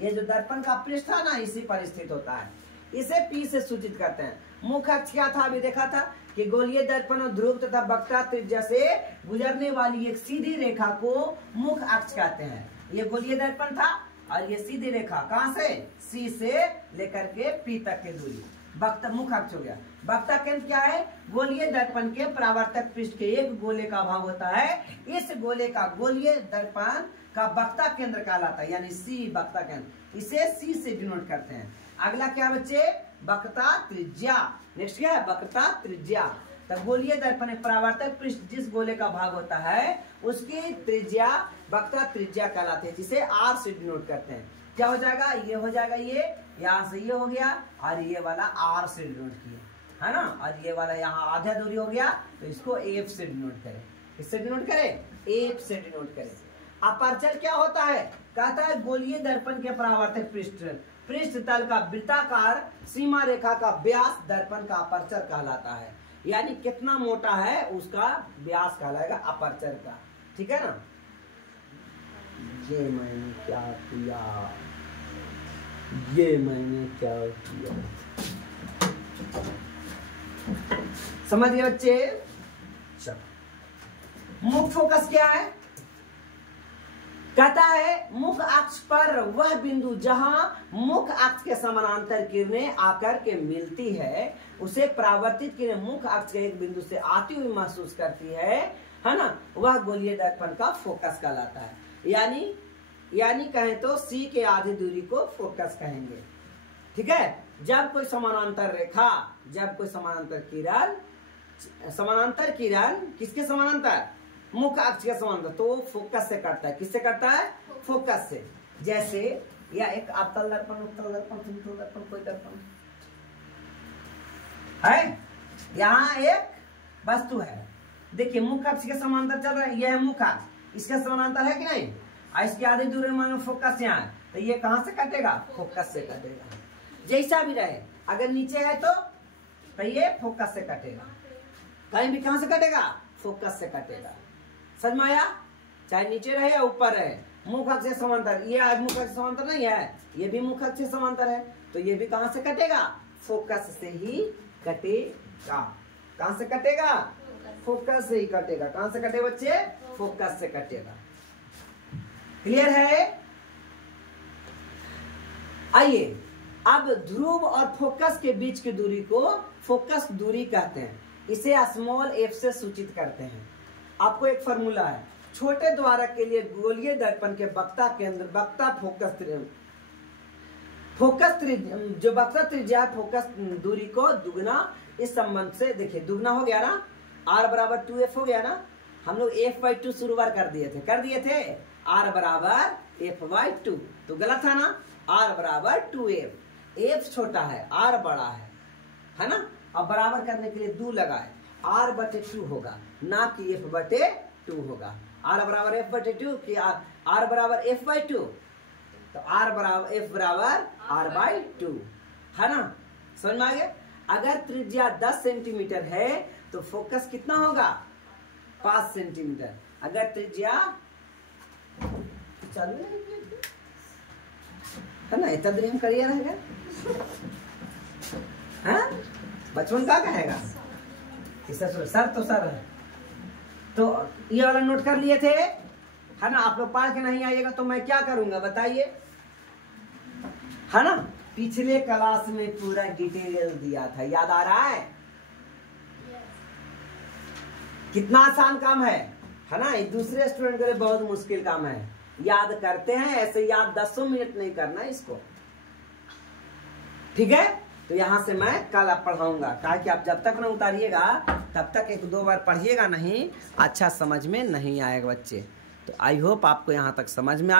ये जो दर्पण का पृष्ठ है ना, इसी पर स्थित होता है। इसे P से सूचित करते हैं। मुख्य अक्ष क्या था? अभी देखा था कि गोलीय दर्पण और ध्रुव तथा वक्रता त्रिज्या से गुजरने वाली एक सीधी रेखा को मुख्य अक्ष कहते हैं। ये गोलीय दर्पण था और ये सीधी रेखा कहां से? C से लेकर के P तक की दूरी वक्र मुख्य अक्ष हो गया। वक्रता केंद्र क्या है? गोलीय दर्पण के परावर्तक पृष्ठ के एक गोले का भाग होता है। इस गोले का गोलीय दर्पण का वक्रता केंद्र कहलाता है, यानी C वक्रता केंद्र। इसे C से डिनोट करते हैं। अगला क्या बच्चे? वक्रता त्रिज्या। नेक्स्ट क्या है? वक्रता त्रिज्या। तो गोलीय दर्पण एक परावर्तक पृष्ठ जिस गोले का भाग होता है उसकी त्रिज्या वक्ता त्रिज्या कहलाती है, जिसे आर से डिनोट करते हैं। क्या हो जाएगा, ये हो जाएगा, ये यहाँ से ये हो गया और ये वाला आर से डिनोट किए, है ना, और ये वाला यहाँ आधा दूरी हो गया तो इसको एफ से डिनोट करें। किससे डिनोट करें, एफ से डिनोट करें। अपर्चर क्या होता है, कहता है गोलीय दर्पण के परावर्तक पृष्ठ तल का वृत्ताकार सीमा रेखा का व्यास दर्पण का अपर्चर कहलाता है। यानी कितना मोटा है उसका व्यास कहलाएगा अपर्चर का। ठीक है ना। ये मैंने क्या किया, ये मैंने क्या किया, समझ गए बच्चे। चलो मुख्य फोकस क्या है, कहता है मुख्य अक्ष पर वह बिंदु जहां मुख्य अक्ष के समानांतर किरणें आकर के मिलती है उसे परावर्तित किरणें मुख्य अक्ष के एक बिंदु से आती हुई महसूस करती है ना, वह गोलीय दर्पण का फोकस कहलाता है। यानी कहें तो सी के आधी दूरी को फोकस कहेंगे। ठीक है। जब कोई समानांतर रेखा, जब कोई समानांतर किरण किसके समानांतर, मुख्य अक्ष के समानांतर, तो फोकस से कटता है। किससे कटता है, फोकस से। जैसे या एक अवतल दर्पण, उत्तल दर्पण, समतल दर्पण, कोई दर्पण है, यहाँ एक वस्तु है, देखिए मुख्य अक्ष के समानांतर चल रहा है, यह है मुख्य अक्ष, इसके समानांतर है कि नहीं, इसकी आधी दूरी में फोकस यहाँ है, तो ये कहां से कटेगा, फोकस से कटेगा। जैसा भी रहे, अगर नीचे है तो ये फोकस से कटेगा, कहीं भी कहां से कटेगा, फोकस से कटेगा। समझ में आया, चाहे नीचे रहे या ऊपर रहे, मुख्य अक्ष से समांतर, ये आज मुख्य अक्ष से समांतर नहीं है, ये भी मुख्य अक्ष से समांतर है, तो ये भी कहां से कटेगा, फोकस से ही कटेगा। कहां से कटेगा, फोकस से ही कटेगा। कहां से कटे बच्चे, फोकस से कटेगा। क्लियर है। आइए अब ध्रुव और फोकस के बीच की दूरी को फोकस दूरी कहते हैं, इसे स्मॉल एफ से सूचित करते हैं। आपको एक फॉर्मूला है, छोटे द्वारक के लिए गोलीय दर्पण के वक्ता केंद्र, वक्ता फोकस जो वक्ता त्रिज्या फोकस दूरी को दुगना, इस संबंध से देखिए दुगना हो गया ना, r बराबर 2f हो गया ना, हम लोग f/2 शुरुआत कर दिए थे r बराबर f/2, तो गलत था ना, r बराबर 2f, f छोटा है r बड़ा है ना। अब बराबर करने के लिए 2 लगाए, r/2 होगा ना कि f/2 होगा। r बराबर f/2 कि r बराबर f/2, तो r बराबर f बराबर r/2 है ना। समझ में आ गया। अगर त्रिज्या 10 सेंटीमीटर है तो फोकस कितना होगा, 5 सेंटीमीटर। अगर त्रिज्या चालू है ना, इतना देर हम करिए रहेगा, बचपन का कहेगा सर, तो सर है, तो ये वाला नोट कर लिए थे, है ना। आप लोग पढ़ के नहीं आइएगा तो मैं क्या करूंगा बताइए, है ना। पिछले क्लास में पूरा डिटेल दिया था, याद आ रहा है, कितना आसान काम है ना। एक दूसरे स्टूडेंट के लिए बहुत मुश्किल काम है, याद करते हैं ऐसे, याद 10 मिनट नहीं करना इसको, ठीक है। तो यहां से मैं कल आप पढ़ाऊंगा, कहा कि आप जब तक ना उतारिएगा तब तक 1-2 बार पढ़िएगा नहीं, अच्छा समझ में नहीं आएगा बच्चे। तो आई होप आपको यहां तक समझ में